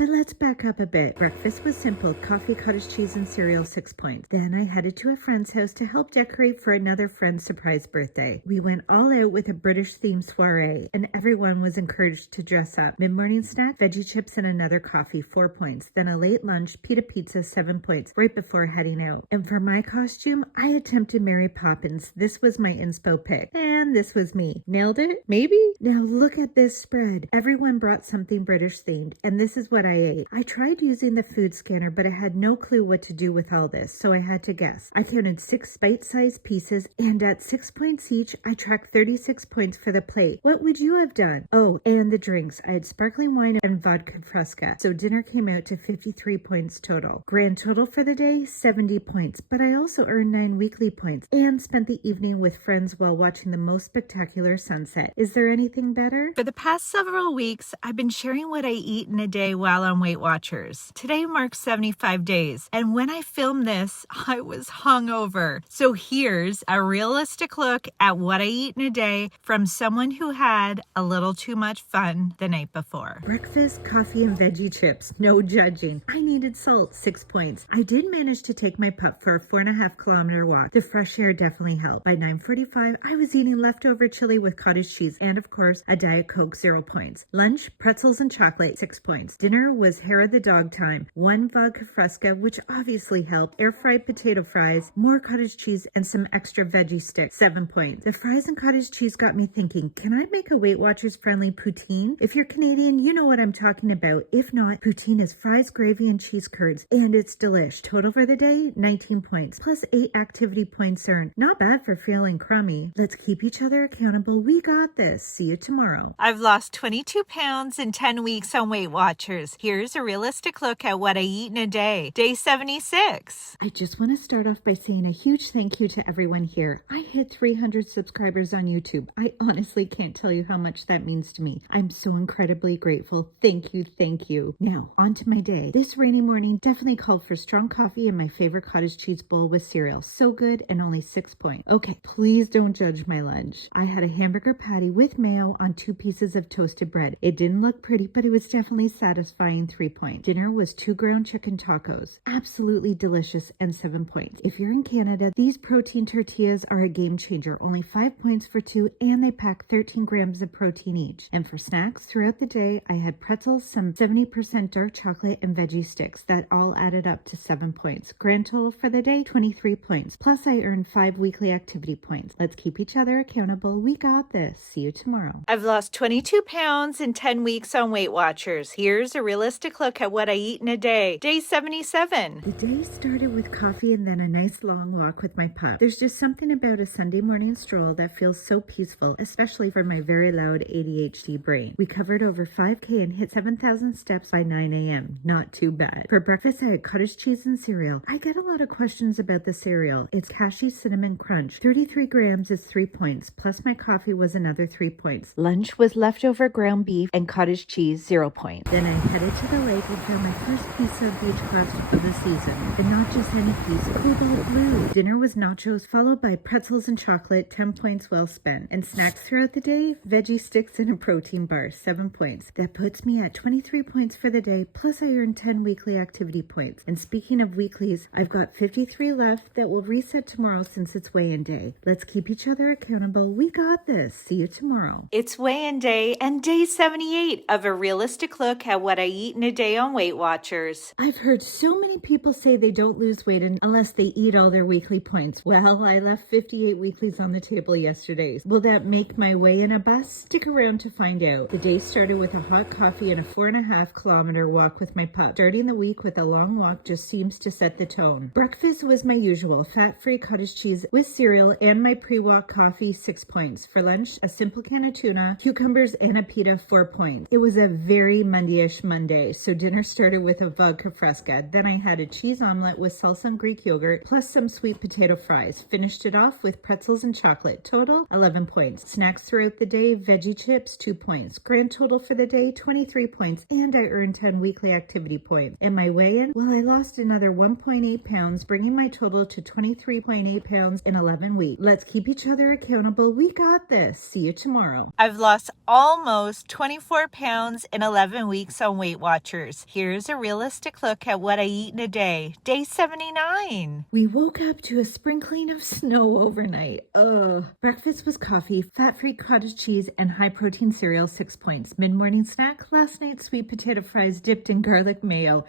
But let's back up a bit. Breakfast was simple: coffee, cottage cheese, and cereal, 6 points. Then I headed to a friend's house to help decorate for another friend's surprise birthday. We went all out with a British-themed soiree, and everyone was encouraged to dress up. Mid-morning snack, veggie chips, and another coffee, 4 points. Then a late lunch, pita pizza, 7 points, right before heading out. And for my costume, I attempted Mary Poppins. This was my inspo pick. And this was me. Nailed it? Maybe? Now look at this spread. Everyone brought something British-themed, and this is what I ate. I tried using the food scanner, but I had no clue what to do with all this, so I had to guess. I counted 6 bite-sized pieces, and at 6 points each, I tracked 36 points for the plate. What would you have done? Oh, and the drinks. I had sparkling wine and vodka fresca, so dinner came out to 53 points total. Grand total for the day, 70 points, but I also earned 9 weekly points and spent the evening with friends while watching the most spectacular sunset. Is there anything better? For the past several weeks, I've been sharing what I eat in a day while on Weight Watchers. Today marks 75 days, and when I filmed this, I was hungover. So here's a realistic look at what I eat in a day from someone who had a little too much fun the night before. Breakfast, coffee, and veggie chips. No judging. I needed salt, 6 points. I did manage to take my pup for a 4.5-kilometer walk. The fresh air definitely helped. By 9:45, I was eating leftover chili with cottage cheese and, of course, a Diet Coke, 0 points. Lunch, pretzels and chocolate, 6 points. Dinner dinner was hair of the dog time. 1 vodka fresca, which obviously helped, air fried potato fries, more cottage cheese, and some extra veggie sticks, 7 points. The fries and cottage cheese got me thinking, can I make a Weight Watchers friendly poutine? If you're Canadian, you know what I'm talking about. If not, poutine is fries, gravy, and cheese curds, and it's delish. Total for the day, 19 points, plus 8 activity points earned. Not bad for feeling crummy. Let's keep each other accountable. We got this. See you tomorrow. I've lost 22 pounds in 10 weeks on Weight Watchers. Here's a realistic look at what I eat in a day. Day 76. I just want to start off by saying a huge thank you to everyone here. I hit 300 subscribers on YouTube. I honestly can't tell you how much that means to me. I'm so incredibly grateful. Thank you, thank you. Now, on to my day. This rainy morning definitely called for strong coffee and my favorite cottage cheese bowl with cereal. So good and only 6 points. Okay, please don't judge my lunch. I had a hamburger patty with mayo on 2 pieces of toasted bread. It didn't look pretty, but it was definitely satisfying, 3 points. Dinner was 2 ground chicken tacos. Absolutely delicious and 7 points. If you're in Canada, these protein tortillas are a game changer. Only 5 points for 2 and they pack 13 grams of protein each. And for snacks throughout the day, I had pretzels, some 70% dark chocolate, and veggie sticks. That all added up to 7 points. Grand total for the day, 23 points. Plus I earned 5 weekly activity points. Let's keep each other accountable. We got this. See you tomorrow. I've lost 22 pounds in 10 weeks on Weight Watchers. Here's a realistic look at what I eat in a day. Day 77. The day started with coffee and then a nice long walk with my pup. There's just something about a Sunday morning stroll that feels so peaceful, especially for my very loud ADHD brain. We covered over 5K and hit 7,000 steps by 9 a.m. Not too bad. For breakfast, I had cottage cheese and cereal. I get a lot of questions about the cereal. It's Cashew Cinnamon Crunch. 33 grams is 3 points, plus my coffee was another 3 points. Lunch was leftover ground beef and cottage cheese, 0 points. Then I headed to the lake and found my first pizza of beach crust of the season. And not just any piece, cobalt blue. Dinner was nachos, followed by pretzels and chocolate, 10 points well spent. And snacks throughout the day, veggie sticks and a protein bar, 7 points. That puts me at 23 points for the day, plus I earned 10 weekly activity points. And speaking of weeklies, I've got 53 left that will reset tomorrow since it's weigh-in day. Let's keep each other accountable. We got this. See you tomorrow. It's weigh-in day and day 78 of a realistic look at what I eat in a day on Weight Watchers. I've heard so many people say they don't lose weight unless they eat all their weekly points. Well, I left 58 weeklies on the table yesterday. Will that make my weigh-in a bust? Stick around to find out. The day started with a hot coffee and a 4.5 kilometer walk with my pup. Starting the week with a long walk just seems to set the tone. Breakfast was my usual, fat-free cottage cheese with cereal and my pre-walk coffee, 6 points. For lunch, a simple can of tuna, cucumbers, and a pita, 4 points. It was a very Monday-ish Monday, so dinner started with a vodka fresca. Then I had a cheese omelet with salsa and Greek yogurt, plus some sweet potato fries. Finished it off with pretzels and chocolate. Total, 11 points. Snacks throughout the day, veggie chips, 2 points. Grand total for the day, 23 points, and I earned 10 weekly activity points. And my weigh-in? Well, I lost another 1.8 pounds, bringing my total to 23.8 pounds in 11 weeks. Let's keep each other accountable. We got this. See you tomorrow. I've lost almost 24 pounds in 11 weeks on Weight Watchers. Here's a realistic look at what I eat in a day. Day 79. We woke up to a sprinkling of snow overnight. Ugh. Breakfast was coffee, fat-free cottage cheese, and high-protein cereal, 6 points. Mid-morning snack, last night's sweet potato fries dipped in garlic mayo.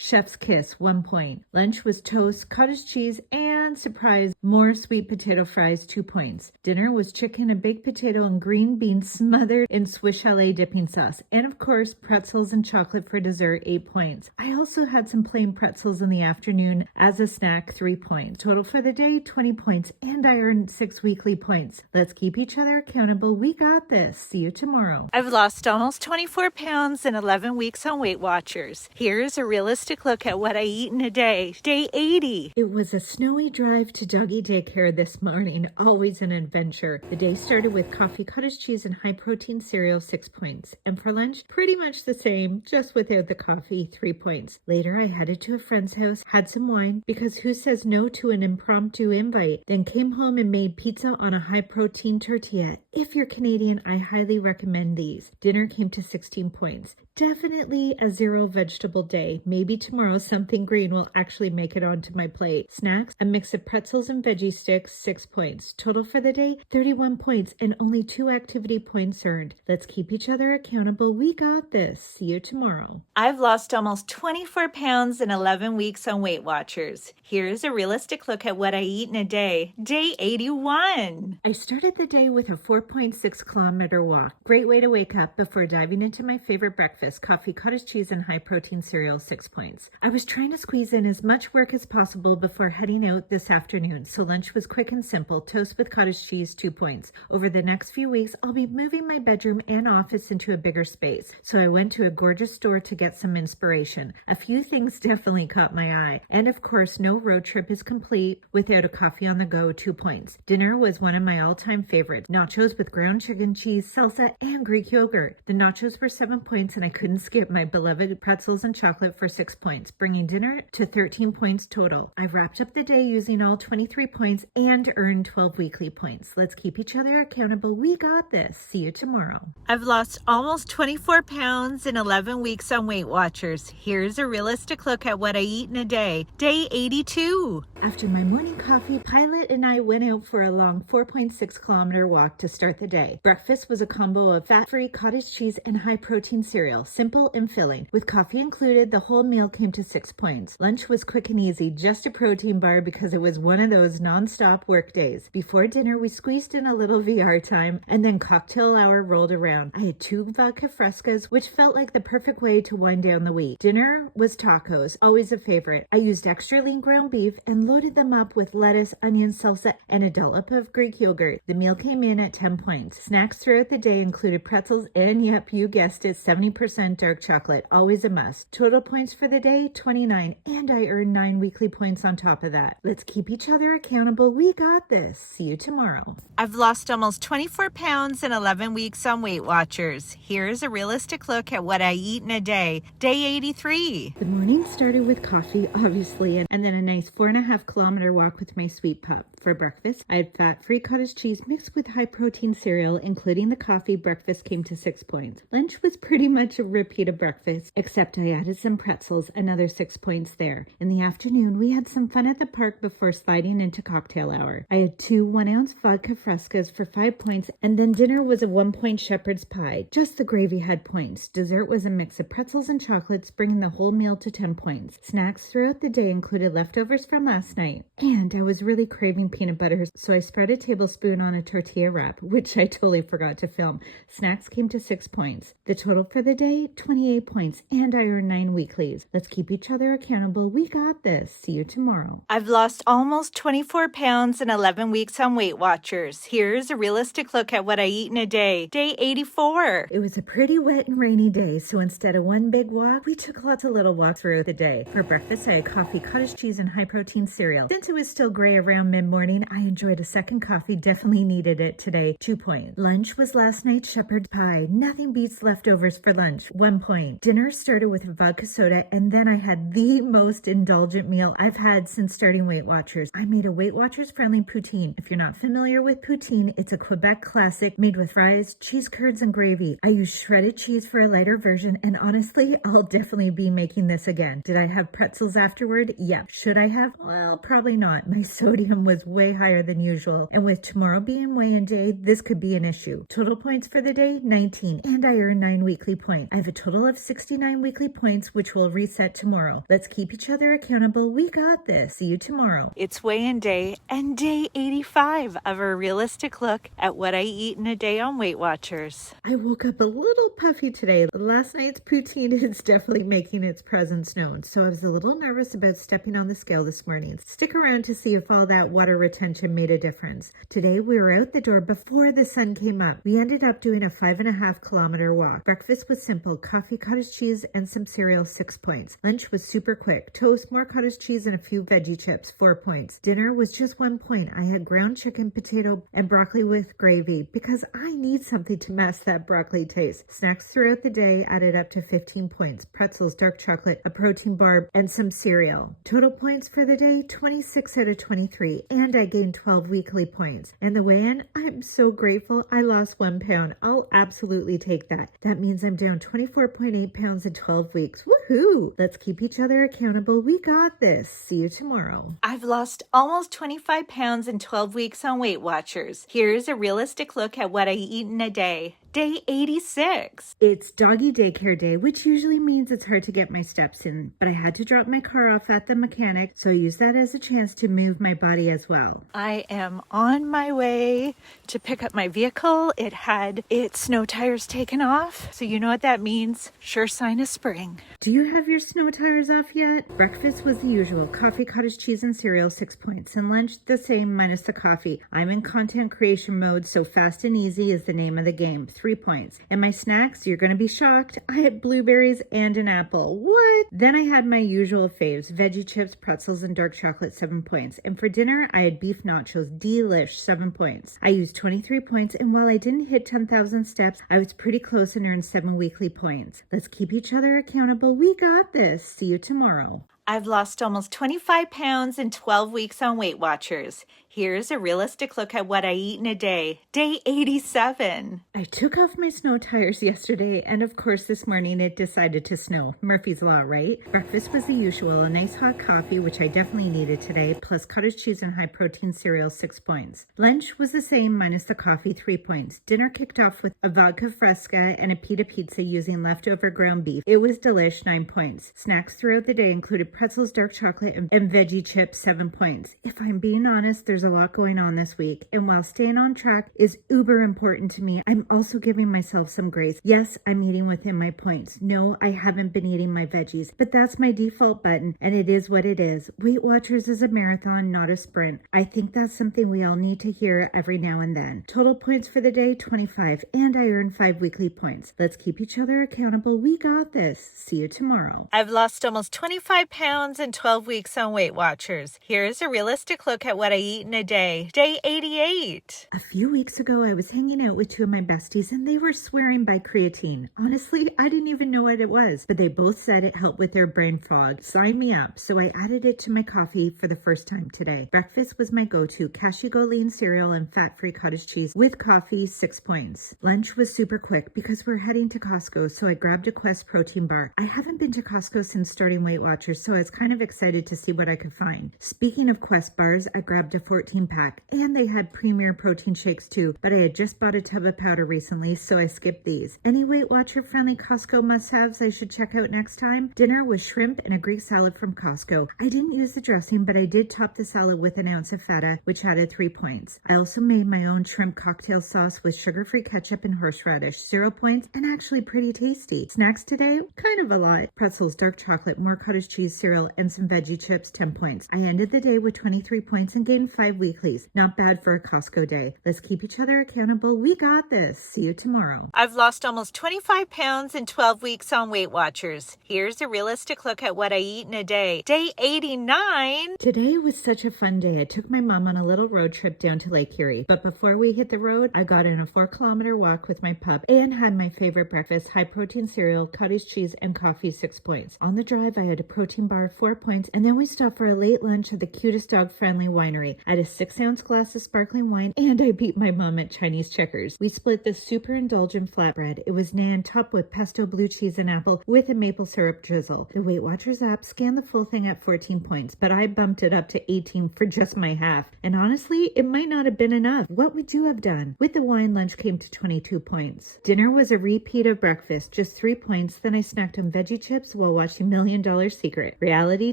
Chef's kiss, 1 point. Lunch was toast, cottage cheese, and surprise, more sweet potato fries, 2 points. Dinner was chicken, a baked potato, and green beans smothered in Swiss chalet dipping sauce. And of course, pretzels and chocolate for dessert, 8 points. I also had some plain pretzels in the afternoon as a snack, 3 points. Total for the day, 20 points. And I earned 6 weekly points. Let's keep each other accountable. We got this. See you tomorrow. I've lost almost 24 pounds in 11 weeks on Weight Watchers. Here's a realistic look at what I eat in a day. Day 80. It was a snowy drive to doggy daycare this morning. Always an adventure. The day started with coffee, cottage cheese, and high-protein cereal, 6 points. And for lunch, pretty much the same, just without the coffee, 3 points. Later, I headed to a friend's house, had some wine, because who says no to an impromptu invite? Then came home and made pizza on a high-protein tortilla. If you're Canadian, I highly recommend these. Dinner came to 16 points. Definitely a zero vegetable day. Maybe tomorrow something green will actually make it onto my plate. Snacks, a mix of pretzels and veggie sticks, 6 points. Total for the day, 31 points and only 2 activity points earned. Let's keep each other accountable. We got this. See you tomorrow. I've lost almost 24 pounds in 11 weeks on Weight Watchers. Here's a realistic look at what I eat in a day. Day 81. I started the day with a 4.6-kilometer walk. Great way to wake up before diving into my favorite breakfast, coffee, cottage cheese, and high-protein cereal, 6 points. I was trying to squeeze in as much work as possible before heading out this afternoon, so lunch was quick and simple, toast with cottage cheese, 2 points. Over the next few weeks, I'll be moving my bedroom and office into a bigger space, so I went to a gorgeous store to get some inspiration. A few things definitely caught my eye, and of course, no road trip is complete without a coffee on the go, 2 points. Dinner was one of my all-time favorites, nachos with ground chicken cheese, salsa, and Greek yogurt. The nachos were 7 points, and I couldn't skip my beloved pretzels and chocolate for 6 points, bringing dinner to 13 points total. I wrapped up the day using all 23 points and earned 12 weekly points. Let's keep each other accountable. We got this. See you tomorrow. I've lost almost 24 pounds in 11 weeks on Weight Watchers. Here's a realistic look at what I eat in a day. Day 82. After my morning coffee, Pilot and I went out for a long 4.6-kilometer walk to start the day. Breakfast was a combo of fat-free cottage cheese and high-protein cereal, simple and filling. With coffee included, the whole meal came to 6 points. Lunch was quick and easy, just a protein bar because it was one of those non-stop work days. Before dinner, we squeezed in a little VR time, and then cocktail hour rolled around. I had 2 vodka frescas, which felt like the perfect way to wind down the week. Dinner was tacos, always a favorite. I used extra lean ground beef and loaded them up with lettuce, onion, salsa, and a dollop of Greek yogurt. The meal came in at 10 points. Snacks throughout the day included pretzels and, yep, you guessed it, 70% dark chocolate. Always a must. Total points for the day, 29, and I earned 9 weekly points on top of that. Let's keep each other accountable. We got this. See you tomorrow. I've lost almost 24 pounds in 11 weeks on Weight Watchers. Here's a realistic look at what I eat in a day. Day 83. The morning started with coffee, obviously, and then a nice 4.5-kilometer walk with my sweet pup. For breakfast, I had fat-free cottage cheese mixed with high-protein cereal, including the coffee. Breakfast came to 6 points. Lunch was pretty much a repeat of breakfast, except I added some pretzels, another 6 points there. In the afternoon, we had some fun at the park before sliding into cocktail hour. I had 2 1-ounce vodka frescas for 5 points, and then dinner was a 1-point shepherd's pie. Just the gravy had points. Dessert was a mix of pretzels and chocolates, bringing the whole meal to 10 points. Snacks throughout the day included leftovers from last night, and I was really craving peanut butter, so I spread a tablespoon on a tortilla wrap, which I totally forgot to film. Snacks came to 6 points. The total for the day, 28 points, and I earned 9 weeklies. Let's keep each other accountable. We got this. See you tomorrow. I've lost almost 24 pounds in 11 weeks on Weight Watchers. Here's a realistic look at what I eat in a day. Day 84. It was a pretty wet and rainy day, so instead of one big walk, we took lots of little walks throughout the day. For breakfast, I had coffee, cottage cheese, and high-protein cereal. Since it was still gray around mid-morning, I enjoyed a second coffee. Definitely needed it today. 2 points. Lunch was last night's shepherd's pie. Nothing beats leftovers for lunch. 1 point. Dinner started with a vodka soda, and then I had the most indulgent meal I've had since starting Weight Watchers. I made a Weight Watchers friendly poutine. If you're not familiar with poutine, it's a Quebec classic made with fries, cheese curds, and gravy. I used shredded cheese for a lighter version, and honestly, I'll definitely be making this again. Did I have pretzels afterward? Yeah. Should I have? Well, probably not. My sodium was way higher than usual, and with tomorrow being weigh-in day, this could be an issue. Total points for the day, 19, and I earned 9 weekly points. I have a total of 69 weekly points, which will reset tomorrow. Let's keep each other accountable. We got this. See you tomorrow. It's weigh-in day and day 85 of a realistic look at what I eat in a day on Weight Watchers. I woke up a little puffy today. Last night's poutine is definitely making its presence known, so I was a little nervous about stepping on the scale this morning. Stick around to see if all that water retention made a difference. Today we were out the door before the sun came up. We ended up doing a 5.5-kilometer walk. Breakfast was simple: coffee, cottage cheese, and some cereal, 6 points. Lunch was super quick: toast, more cottage cheese, and a few veggie chips, 4 points. Dinner was just 1 point. I had ground chicken, potato, and broccoli with gravy because I need something to mask that broccoli taste. Snacks throughout the day added up to 15 points: pretzels, dark chocolate, a protein bar, and some cereal. Total points for the day, 26 out of 23, and I gained 12 weekly points. And the weigh-in, I'm so grateful. I lost 1 pound. I'll absolutely take that. That means I'm down 24.8 pounds in 12 weeks. Woohoo! Let's keep each other accountable. We got this. See you tomorrow. I've lost almost 25 pounds in 12 weeks on Weight Watchers. Here's a realistic look at what I eat in a day. Day 86. It's doggy daycare day, which usually means it's hard to get my steps in, but I had to drop my car off at the mechanic, so I used that as a chance to move my body as well. I am on my way to pick up my vehicle. It had its snow tires taken off, so you know what that means. Sure sign of spring. Do you have your snow tires off yet? Breakfast was the usual. Coffee, cottage cheese, and cereal, 6 points. And lunch, the same minus the coffee. I'm in content creation mode, so fast and easy is the name of the game. 3 points. And my snacks, you're going to be shocked. I had blueberries and an apple. What? Then I had my usual faves. Veggie chips, pretzels, and dark chocolate, 7 points. And for dinner, I had beef nachos. Delish, 7 points. I used 23 points, and while I didn't hit 10,000 steps, I was pretty close and earned 7 weekly points. Let's keep each other accountable. We got this. See you tomorrow. I've lost almost 25 pounds in 12 weeks on Weight Watchers. Here's a realistic look at what I eat in a day. Day 87. I took off my snow tires yesterday, and of course this morning it decided to snow. Murphy's Law, right? Breakfast was the usual, a nice hot coffee, which I definitely needed today, plus cottage cheese and high-protein cereal, 6 points. Lunch was the same, minus the coffee, 3 points. Dinner kicked off with a vodka fresca and a pita pizza using leftover ground beef. It was delish, 9 points. Snacks throughout the day included pretzels, dark chocolate, and veggie chips, 7 points. If I'm being honest, there's a lot going on this week, and while staying on track is uber important to me, I'm also giving myself some grace. Yes, I'm eating within my points. No, I haven't been eating my veggies, but that's my default button, and it is what it is. Weight Watchers is a marathon, not a sprint. I think that's something we all need to hear every now and then. Total points for the day, 25, and I earned 5 weekly points. Let's keep each other accountable. We got this. See you tomorrow. I've lost almost 25 pounds in 12 weeks on Weight Watchers. Here's a realistic look at what I eat in a day. Day 88. A few weeks ago, I was hanging out with two of my besties, and they were swearing by creatine. Honestly, I didn't even know what it was, but they both said it helped with their brain fog. Sign me up. So I added it to my coffee for the first time today. Breakfast was my go-to. Cashew lean cereal and fat-free cottage cheese with coffee, 6 points. Lunch was super quick because we're heading to Costco, so I grabbed a Quest protein bar. I haven't been to Costco since starting Weight Watchers, so I was kind of excited to see what I could find. Speaking of Quest bars, I grabbed a 14-pack, and they had premier protein shakes too, but I had just bought a tub of powder recently, so I skipped these. Any Weight Watcher friendly Costco must-haves I should check out next time? Dinner was shrimp and a Greek salad from Costco. I didn't use the dressing, but I did top the salad with an ounce of feta, which added 3 points. I also made my own shrimp cocktail sauce with sugar-free ketchup and horseradish, 0 points, and actually pretty tasty. Snacks today? Kind of a lot. Pretzels, dark chocolate, more cottage cheese cereal, and some veggie chips, 10 points. I ended the day with 23 points and gained 5 weeklies. Not bad for a Costco day. Let's keep each other accountable. We got this. See you tomorrow. I've lost almost 25 pounds in 12 weeks on Weight Watchers. Here's a realistic look at what I eat in a day. Day 89. Today was such a fun day. I took my mom on a little road trip down to Lake Erie. But before we hit the road, I got in a 4-kilometer walk with my pup and had my favorite breakfast, high-protein cereal, cottage cheese, and coffee, 6 points. On the drive, I had a protein bar, 4 points, and then we stopped for a late lunch at the cutest dog-friendly winery. I had a 6-ounce glass of sparkling wine, and I beat my mom at Chinese checkers. We split this super indulgent flatbread. It was naan topped with pesto, blue cheese, and apple with a maple syrup drizzle. The Weight Watchers app scanned the full thing at 14 points, but I bumped it up to 18 for just my half. And honestly, it might not have been enough. What would you have done? With the wine, lunch came to 22 points. Dinner was a repeat of breakfast, just 3 points. Then I snacked on veggie chips while watching $1 Million Secret. Reality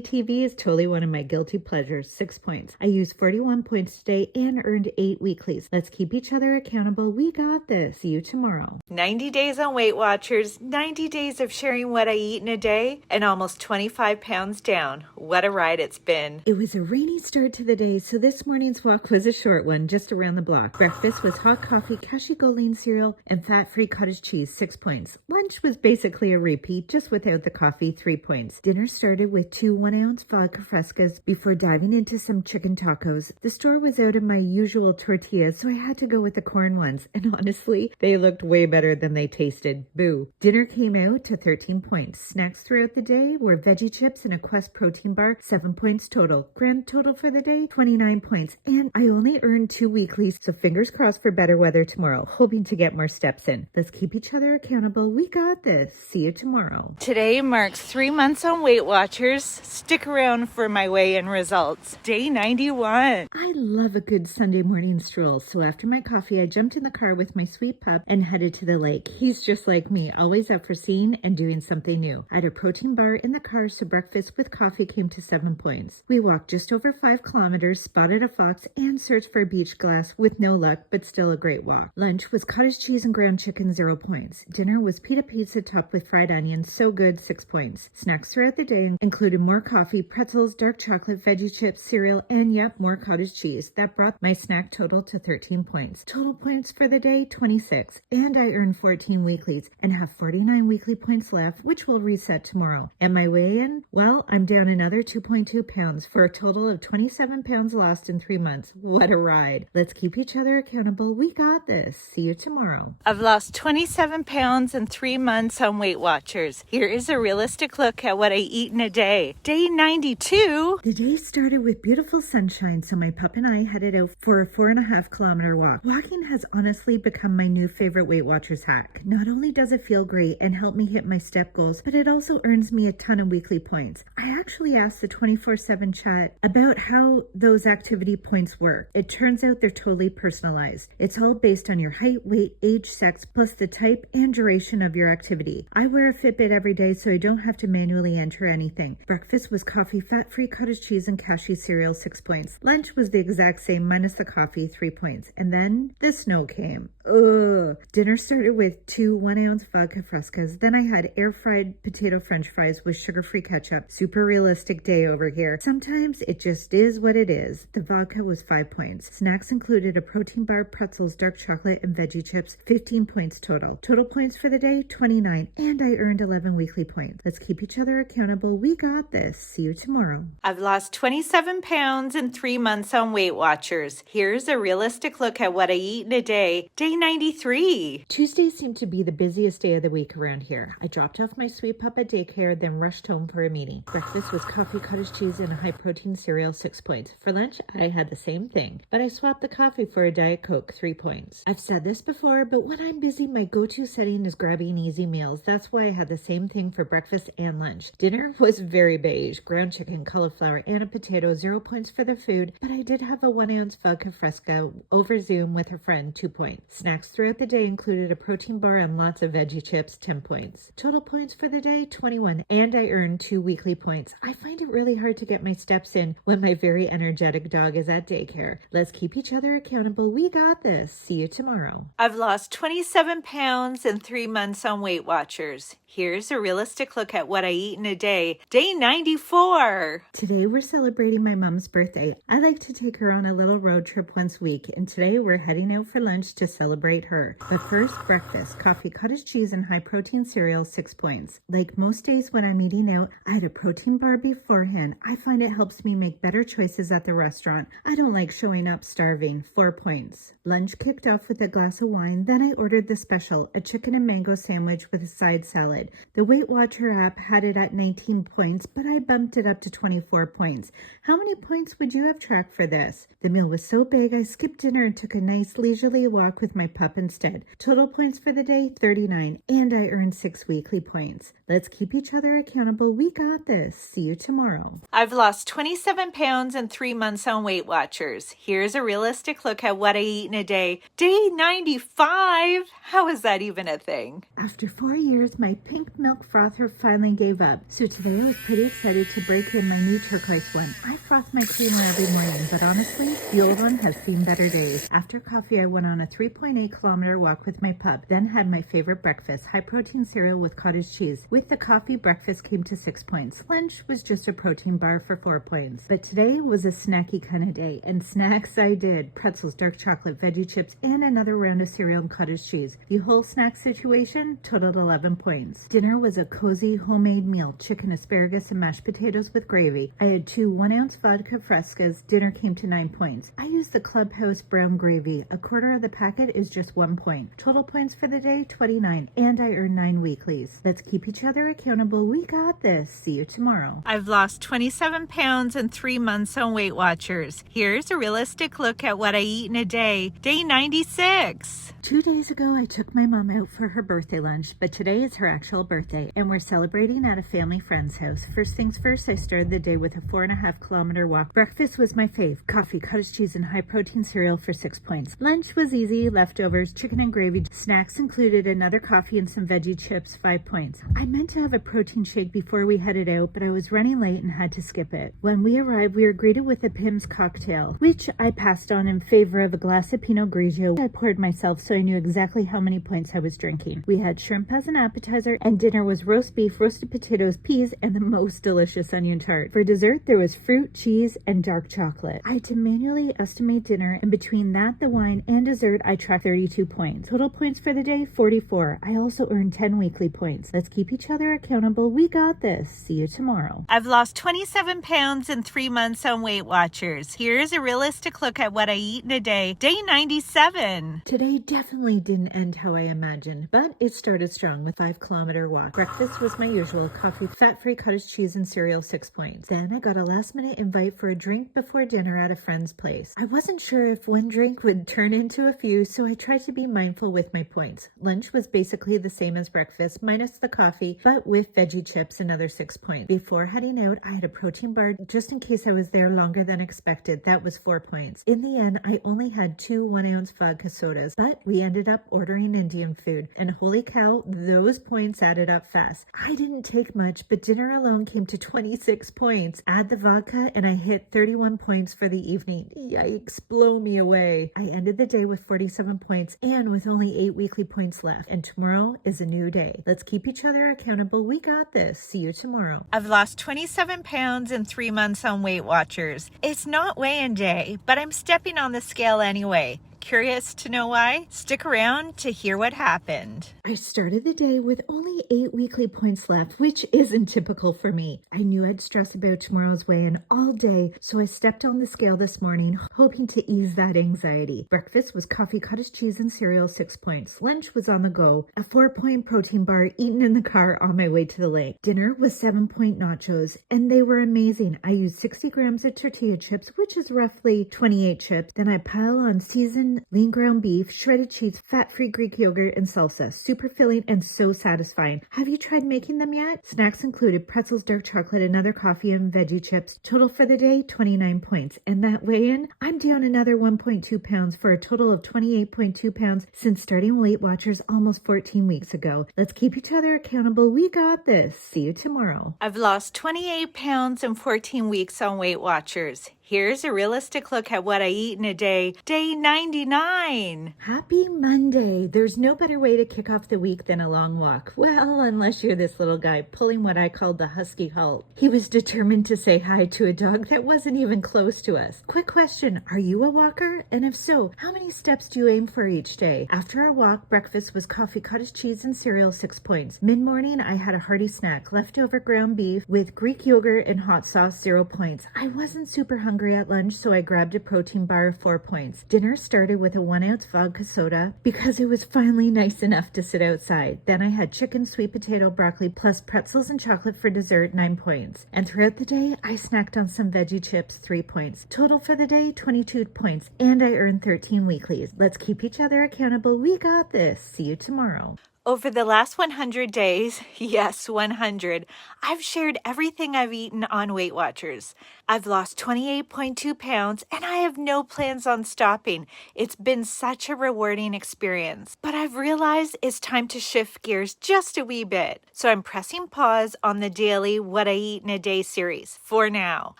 TV is totally one of my guilty pleasures, 6 points. I used 41 points today and earned 8 weeklies. Let's keep each other accountable. We got this. See you tomorrow. 90 days on Weight Watchers, 90 days of sharing what I eat in a day, and almost 25 pounds down. What a ride it's been. It was a rainy start to the day, so this morning's walk was a short one, just around the block. Breakfast was hot coffee, cashew lean cereal, and fat-free cottage cheese, 6 points. Lunch was basically a repeat, just without the coffee, 3 points. Dinner started with 2 1-ounce vodka frescas before diving into some chicken tacos. The store was out of my usual tortillas, so I had to go with the corn ones. And honestly, they looked way better than they tasted. Boo. Dinner came out to 13 points. Snacks throughout the day were veggie chips and a Quest protein bar, 7 points total. Grand total for the day, 29 points. And I only earned 2 weeklies, so fingers crossed for better weather tomorrow. Hoping to get more steps in. Let's keep each other accountable. We got this. See you tomorrow. Today marks 3 months on Weight Watchers. Stick around for my weigh-in results. Day 91. I love a good Sunday morning stroll, so after my coffee, I jumped in the car with my sweet pup and headed to the lake. He's just like me, always up for seeing and doing something new. I had a protein bar in the car, so breakfast with coffee came to 7 points. We walked just over 5 kilometers, spotted a fox, and searched for a beach glass with no luck, but still a great walk. Lunch was cottage cheese and ground chicken, 0 points. Dinner was pita pizza topped with fried onions, so good, 6 points. Snacks throughout the day included more coffee, pretzels, dark chocolate, veggie chips, cereal, and yep, more cottage cheese. That brought my snack total to 13 points. Total points for the day, 26. And I earned 14 weeklies and have 49 weekly points left, which will reset tomorrow. And my weigh-in? Well, I'm down another 2.2 pounds for a total of 27 pounds lost in 3 months. What a ride. Let's keep each other accountable. We got this. See you tomorrow. I've lost 27 pounds in 3 months on Weight Watchers. Here is a realistic look at what I eat in a day. Day 92. The day started with beautiful sunshine, so my pup and I headed out for a 4.5 kilometer walk. Walking has honestly become my new favorite Weight Watchers hack. Not only does it feel great and help me hit my step goals, but it also earns me a ton of weekly points. I actually asked the 24/7 chat about how those activity points work. It turns out they're totally personalized. It's all based on your height, weight, age, sex, plus the type and duration of your activity. I wear a Fitbit every day, so I don't have to manually enter anything. Breakfast was coffee, fat-free cottage cheese, and cashew cereal, 6 points. Lunch was the exact same, minus the coffee, 3 points. And then the snow came. Ugh. Dinner started with 2 1-ounce vodka frescas. Then I had air-fried potato french fries with sugar-free ketchup. Super realistic day over here. Sometimes it just is what it is. The vodka was 5 points. Snacks included a protein bar, pretzels, dark chocolate, and veggie chips. 15 points total. Total points for the day, 29. And I earned 11 weekly points. Let's keep each other accountable. We got this. See you tomorrow. I've lost 27 pounds in 3 months on Weight Watchers. Here's a realistic look at what I eat in a day. Day 93. Tuesday seemed to be the busiest day of the week around here. I dropped off my sweet pup at daycare, then rushed home for a meeting. Breakfast was coffee, cottage cheese, and a high-protein cereal, 6 points. For lunch, I had the same thing, but I swapped the coffee for a Diet Coke, 3 points. I've said this before, but when I'm busy, my go-to setting is grabbing easy meals. That's why I had the same thing for breakfast and lunch. Dinner was very beige. Ground chicken, cauliflower, and a potato, 0 points for the food, but I did have a 1-ounce vodka fresca over Zoom with a friend, 2 points. Snacks throughout the day included a protein bar and lots of veggie chips, 10 points. Total points for the day, 21, and I earned 2 weekly points. I find it really hard to get my steps in when my very energetic dog is at daycare. Let's keep each other accountable. We got this. See you tomorrow. I've lost 27 pounds in 3 months on Weight Watchers. Here's a realistic look at what I eat in a day. Day 94. Today we're celebrating my mom's birthday. I like to take her on a little road trip once a week, and today we're heading out for lunch to celebrate her. But first, breakfast, coffee, cottage cheese, and high-protein cereal, 6 points. Like most days when I'm eating out, I had a protein bar beforehand. I find it helps me make better choices at the restaurant. I don't like showing up starving, 4 points. Lunch kicked off with a glass of wine, then I ordered the special, a chicken and mango sandwich with a side salad. The Weight Watcher app had it at 19 points, but I bumped it up to 24 points. How many points would you have tracked for this? The meal was so big, I skipped dinner and took a nice leisurely walk with my pup instead. Total points for the day, 39, and I earned 6 weekly points. Let's keep each other accountable. We got this. See you tomorrow. I've lost 27 pounds in 3 months on Weight Watchers. Here's a realistic look at what I eat in a day. Day 95. How is that even a thing? After 4 years, my pink milk frother finally gave up. So today I was pretty excited to break in my new turquoise one. I froth my creamer every morning, but honestly, the old one has seen better days. After coffee, I went on a 3.8 kilometer walk with my pup, then had my favorite breakfast, high-protein cereal with cottage cheese. With the coffee, breakfast came to 6 points. Lunch was just a protein bar for 4 points. But today was a snacky kind of day, and snacks I did. Pretzels, dark chocolate, veggie chips, and another round of cereal and cottage cheese. The whole snack situation totaled 11 points. Dinner was a cozy homemade meal, chicken, asparagus, and mashed potatoes with gravy. I had 2 1-ounce vodka frescas. Dinner came to 9 points. I used the Clubhouse brown gravy. A quarter of the packet is just 1 point. Total points for the day, 29. And I earned 9 weeklies. Let's keep each other accountable. We got this. See you tomorrow. I've lost 27 pounds in 3 months on Weight Watchers. Here's a realistic look at what I eat in a day. Day 96. 2 days ago, I took my mom out for her birthday lunch, but today is her actual birthday, and we're celebrating at a family friend's house. First things first, I started the day with a 4.5-kilometer walk. Breakfast was my fave. Coffee, cottage cheese, and high-protein cereal for 6 points. Lunch was easy. Leftovers, chicken and gravy. Snacks included another coffee and some veggie chips, 5 points. I meant to have a protein shake before we headed out, but I was running late and had to skip it. When we arrived, we were greeted with a Pim's cocktail, which I passed on in favor of a glass of Pinot Grigio. I poured myself so I knew exactly how many points I was drinking. We had shrimp as an appetizer, and dinner was roast beef, roasted potatoes, peas, and the most delicious onion tart. For dessert, there was fruit, cheese, and dark chocolate. I had to manually estimate dinner, and between that, the wine, and dessert, I tracked 32 points. Total points for the day, 44. I also earned 10 weekly points. Let's keep each other accountable. We got this. See you tomorrow. I've lost 27 pounds in 3 months on Weight Watchers. Here's a realistic look at what I eat in a day. Day 97. Today definitely didn't end how I imagined, but it started strong with 5-kilometer walk. Breakfast was my usual coffee, fat-free cottage cheese, and cereal, 6 points. Then I got a last-minute invite for a drink before dinner at a friend's place. I wasn't sure if one drink would turn into a few, so I tried to be mindful with my points. Lunch was basically the same as breakfast, minus the coffee, but with veggie chips, another 6 points. Before heading out, I had a protein bar just in case I was there longer than expected. That was 4 points. In the end, I only had 2 1-ounce vodka sodas, but we ended up ordering Indian food, and holy cow, those points added up fast. I didn't take much, but dinner alone came to 26 points. Add the vodka, and I hit 31 points for the evening. Yikes, blow me away. I ended the day with 47 points and with only 8 weekly points left, and tomorrow is a new day. Let's keep each other accountable. We got this. See you tomorrow. I've lost 27 pounds in 3 months on Weight Watchers. It's not weigh-in day, but I'm stepping on the scale anyway. Curious to know why? Stick around to hear what happened. I started the day with only 8 weekly points left, which isn't typical for me. I knew I'd stress about tomorrow's weigh-in all day, so I stepped on the scale this morning, hoping to ease that anxiety. Breakfast was coffee, cottage cheese, and cereal, 6 points. Lunch was on the go, a 4-point protein bar eaten in the car on my way to the lake. Dinner was 7-point nachos, and they were amazing. I used 60 grams of tortilla chips, which is roughly 28 chips. Then I pile on seasoned lean ground beef, shredded cheese, fat-free Greek yogurt, and salsa. Super filling and so satisfying. Have you tried making them yet? Snacks included pretzels, dark chocolate, another coffee, and veggie chips. Total for the day, 29 points. And that weigh-in, I'm down another 1.2 pounds for a total of 28.2 pounds since starting Weight Watchers almost 14 weeks ago. Let's keep each other accountable. We got this. See you tomorrow. I've lost 28 pounds in 14 weeks on Weight Watchers. Here's a realistic look at what I eat in a day. Day 99. Happy Monday. There's no better way to kick off the week than a long walk. Well, unless you're this little guy pulling what I called the husky halt. He was determined to say hi to a dog that wasn't even close to us. Quick question, are you a walker? And if so, how many steps do you aim for each day? After our walk, breakfast was coffee, cottage cheese, and cereal, 6 points. Mid-morning, I had a hearty snack, leftover ground beef with Greek yogurt and hot sauce, 0 points. I wasn't super hungry at lunch, so I grabbed a protein bar, 4 points. Dinner started with a 1-ounce vodka soda because it was finally nice enough to sit outside. Then I had chicken, sweet potato, broccoli, plus pretzels and chocolate for dessert, 9 points. And throughout the day, I snacked on some veggie chips, 3 points. Total for the day, 22 points. And I earned 13 weeklies. Let's keep each other accountable. We got this. See you tomorrow. Over the last 100 days, yes, 100, I've shared everything I've eaten on Weight Watchers. I've lost 28.2 pounds and I have no plans on stopping. It's been such a rewarding experience. But I've realized it's time to shift gears just a wee bit. So I'm pressing pause on the daily What I Eat in a Day series for now.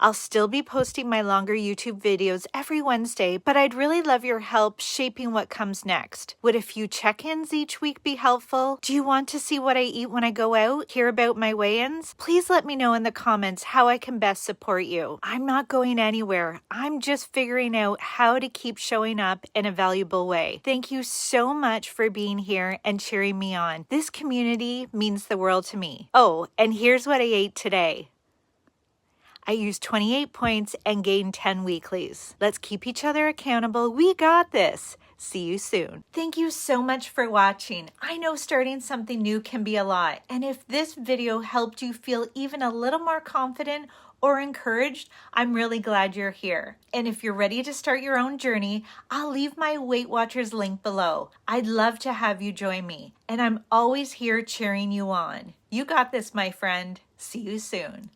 I'll still be posting my longer YouTube videos every Wednesday, but I'd really love your help shaping what comes next. Would a few check-ins each week be helpful? Do you want to see what I eat when I go out? Hear about my weigh-ins? Please let me know in the comments how I can best support you. I'm not going anywhere. I'm just figuring out how to keep showing up in a valuable way. Thank you so much for being here and cheering me on. This community means the world to me. Oh, and here's what I ate today. I used 28 points and gained 10 weeklies. Let's keep each other accountable. We got this. See you soon. Thank you so much for watching. I know starting something new can be a lot, and if this video helped you feel even a little more confident or encouraged, I'm really glad you're here. And if you're ready to start your own journey, I'll leave my Weight Watchers link below. I'd love to have you join me, and I'm always here cheering you on. You got this, my friend. See you soon.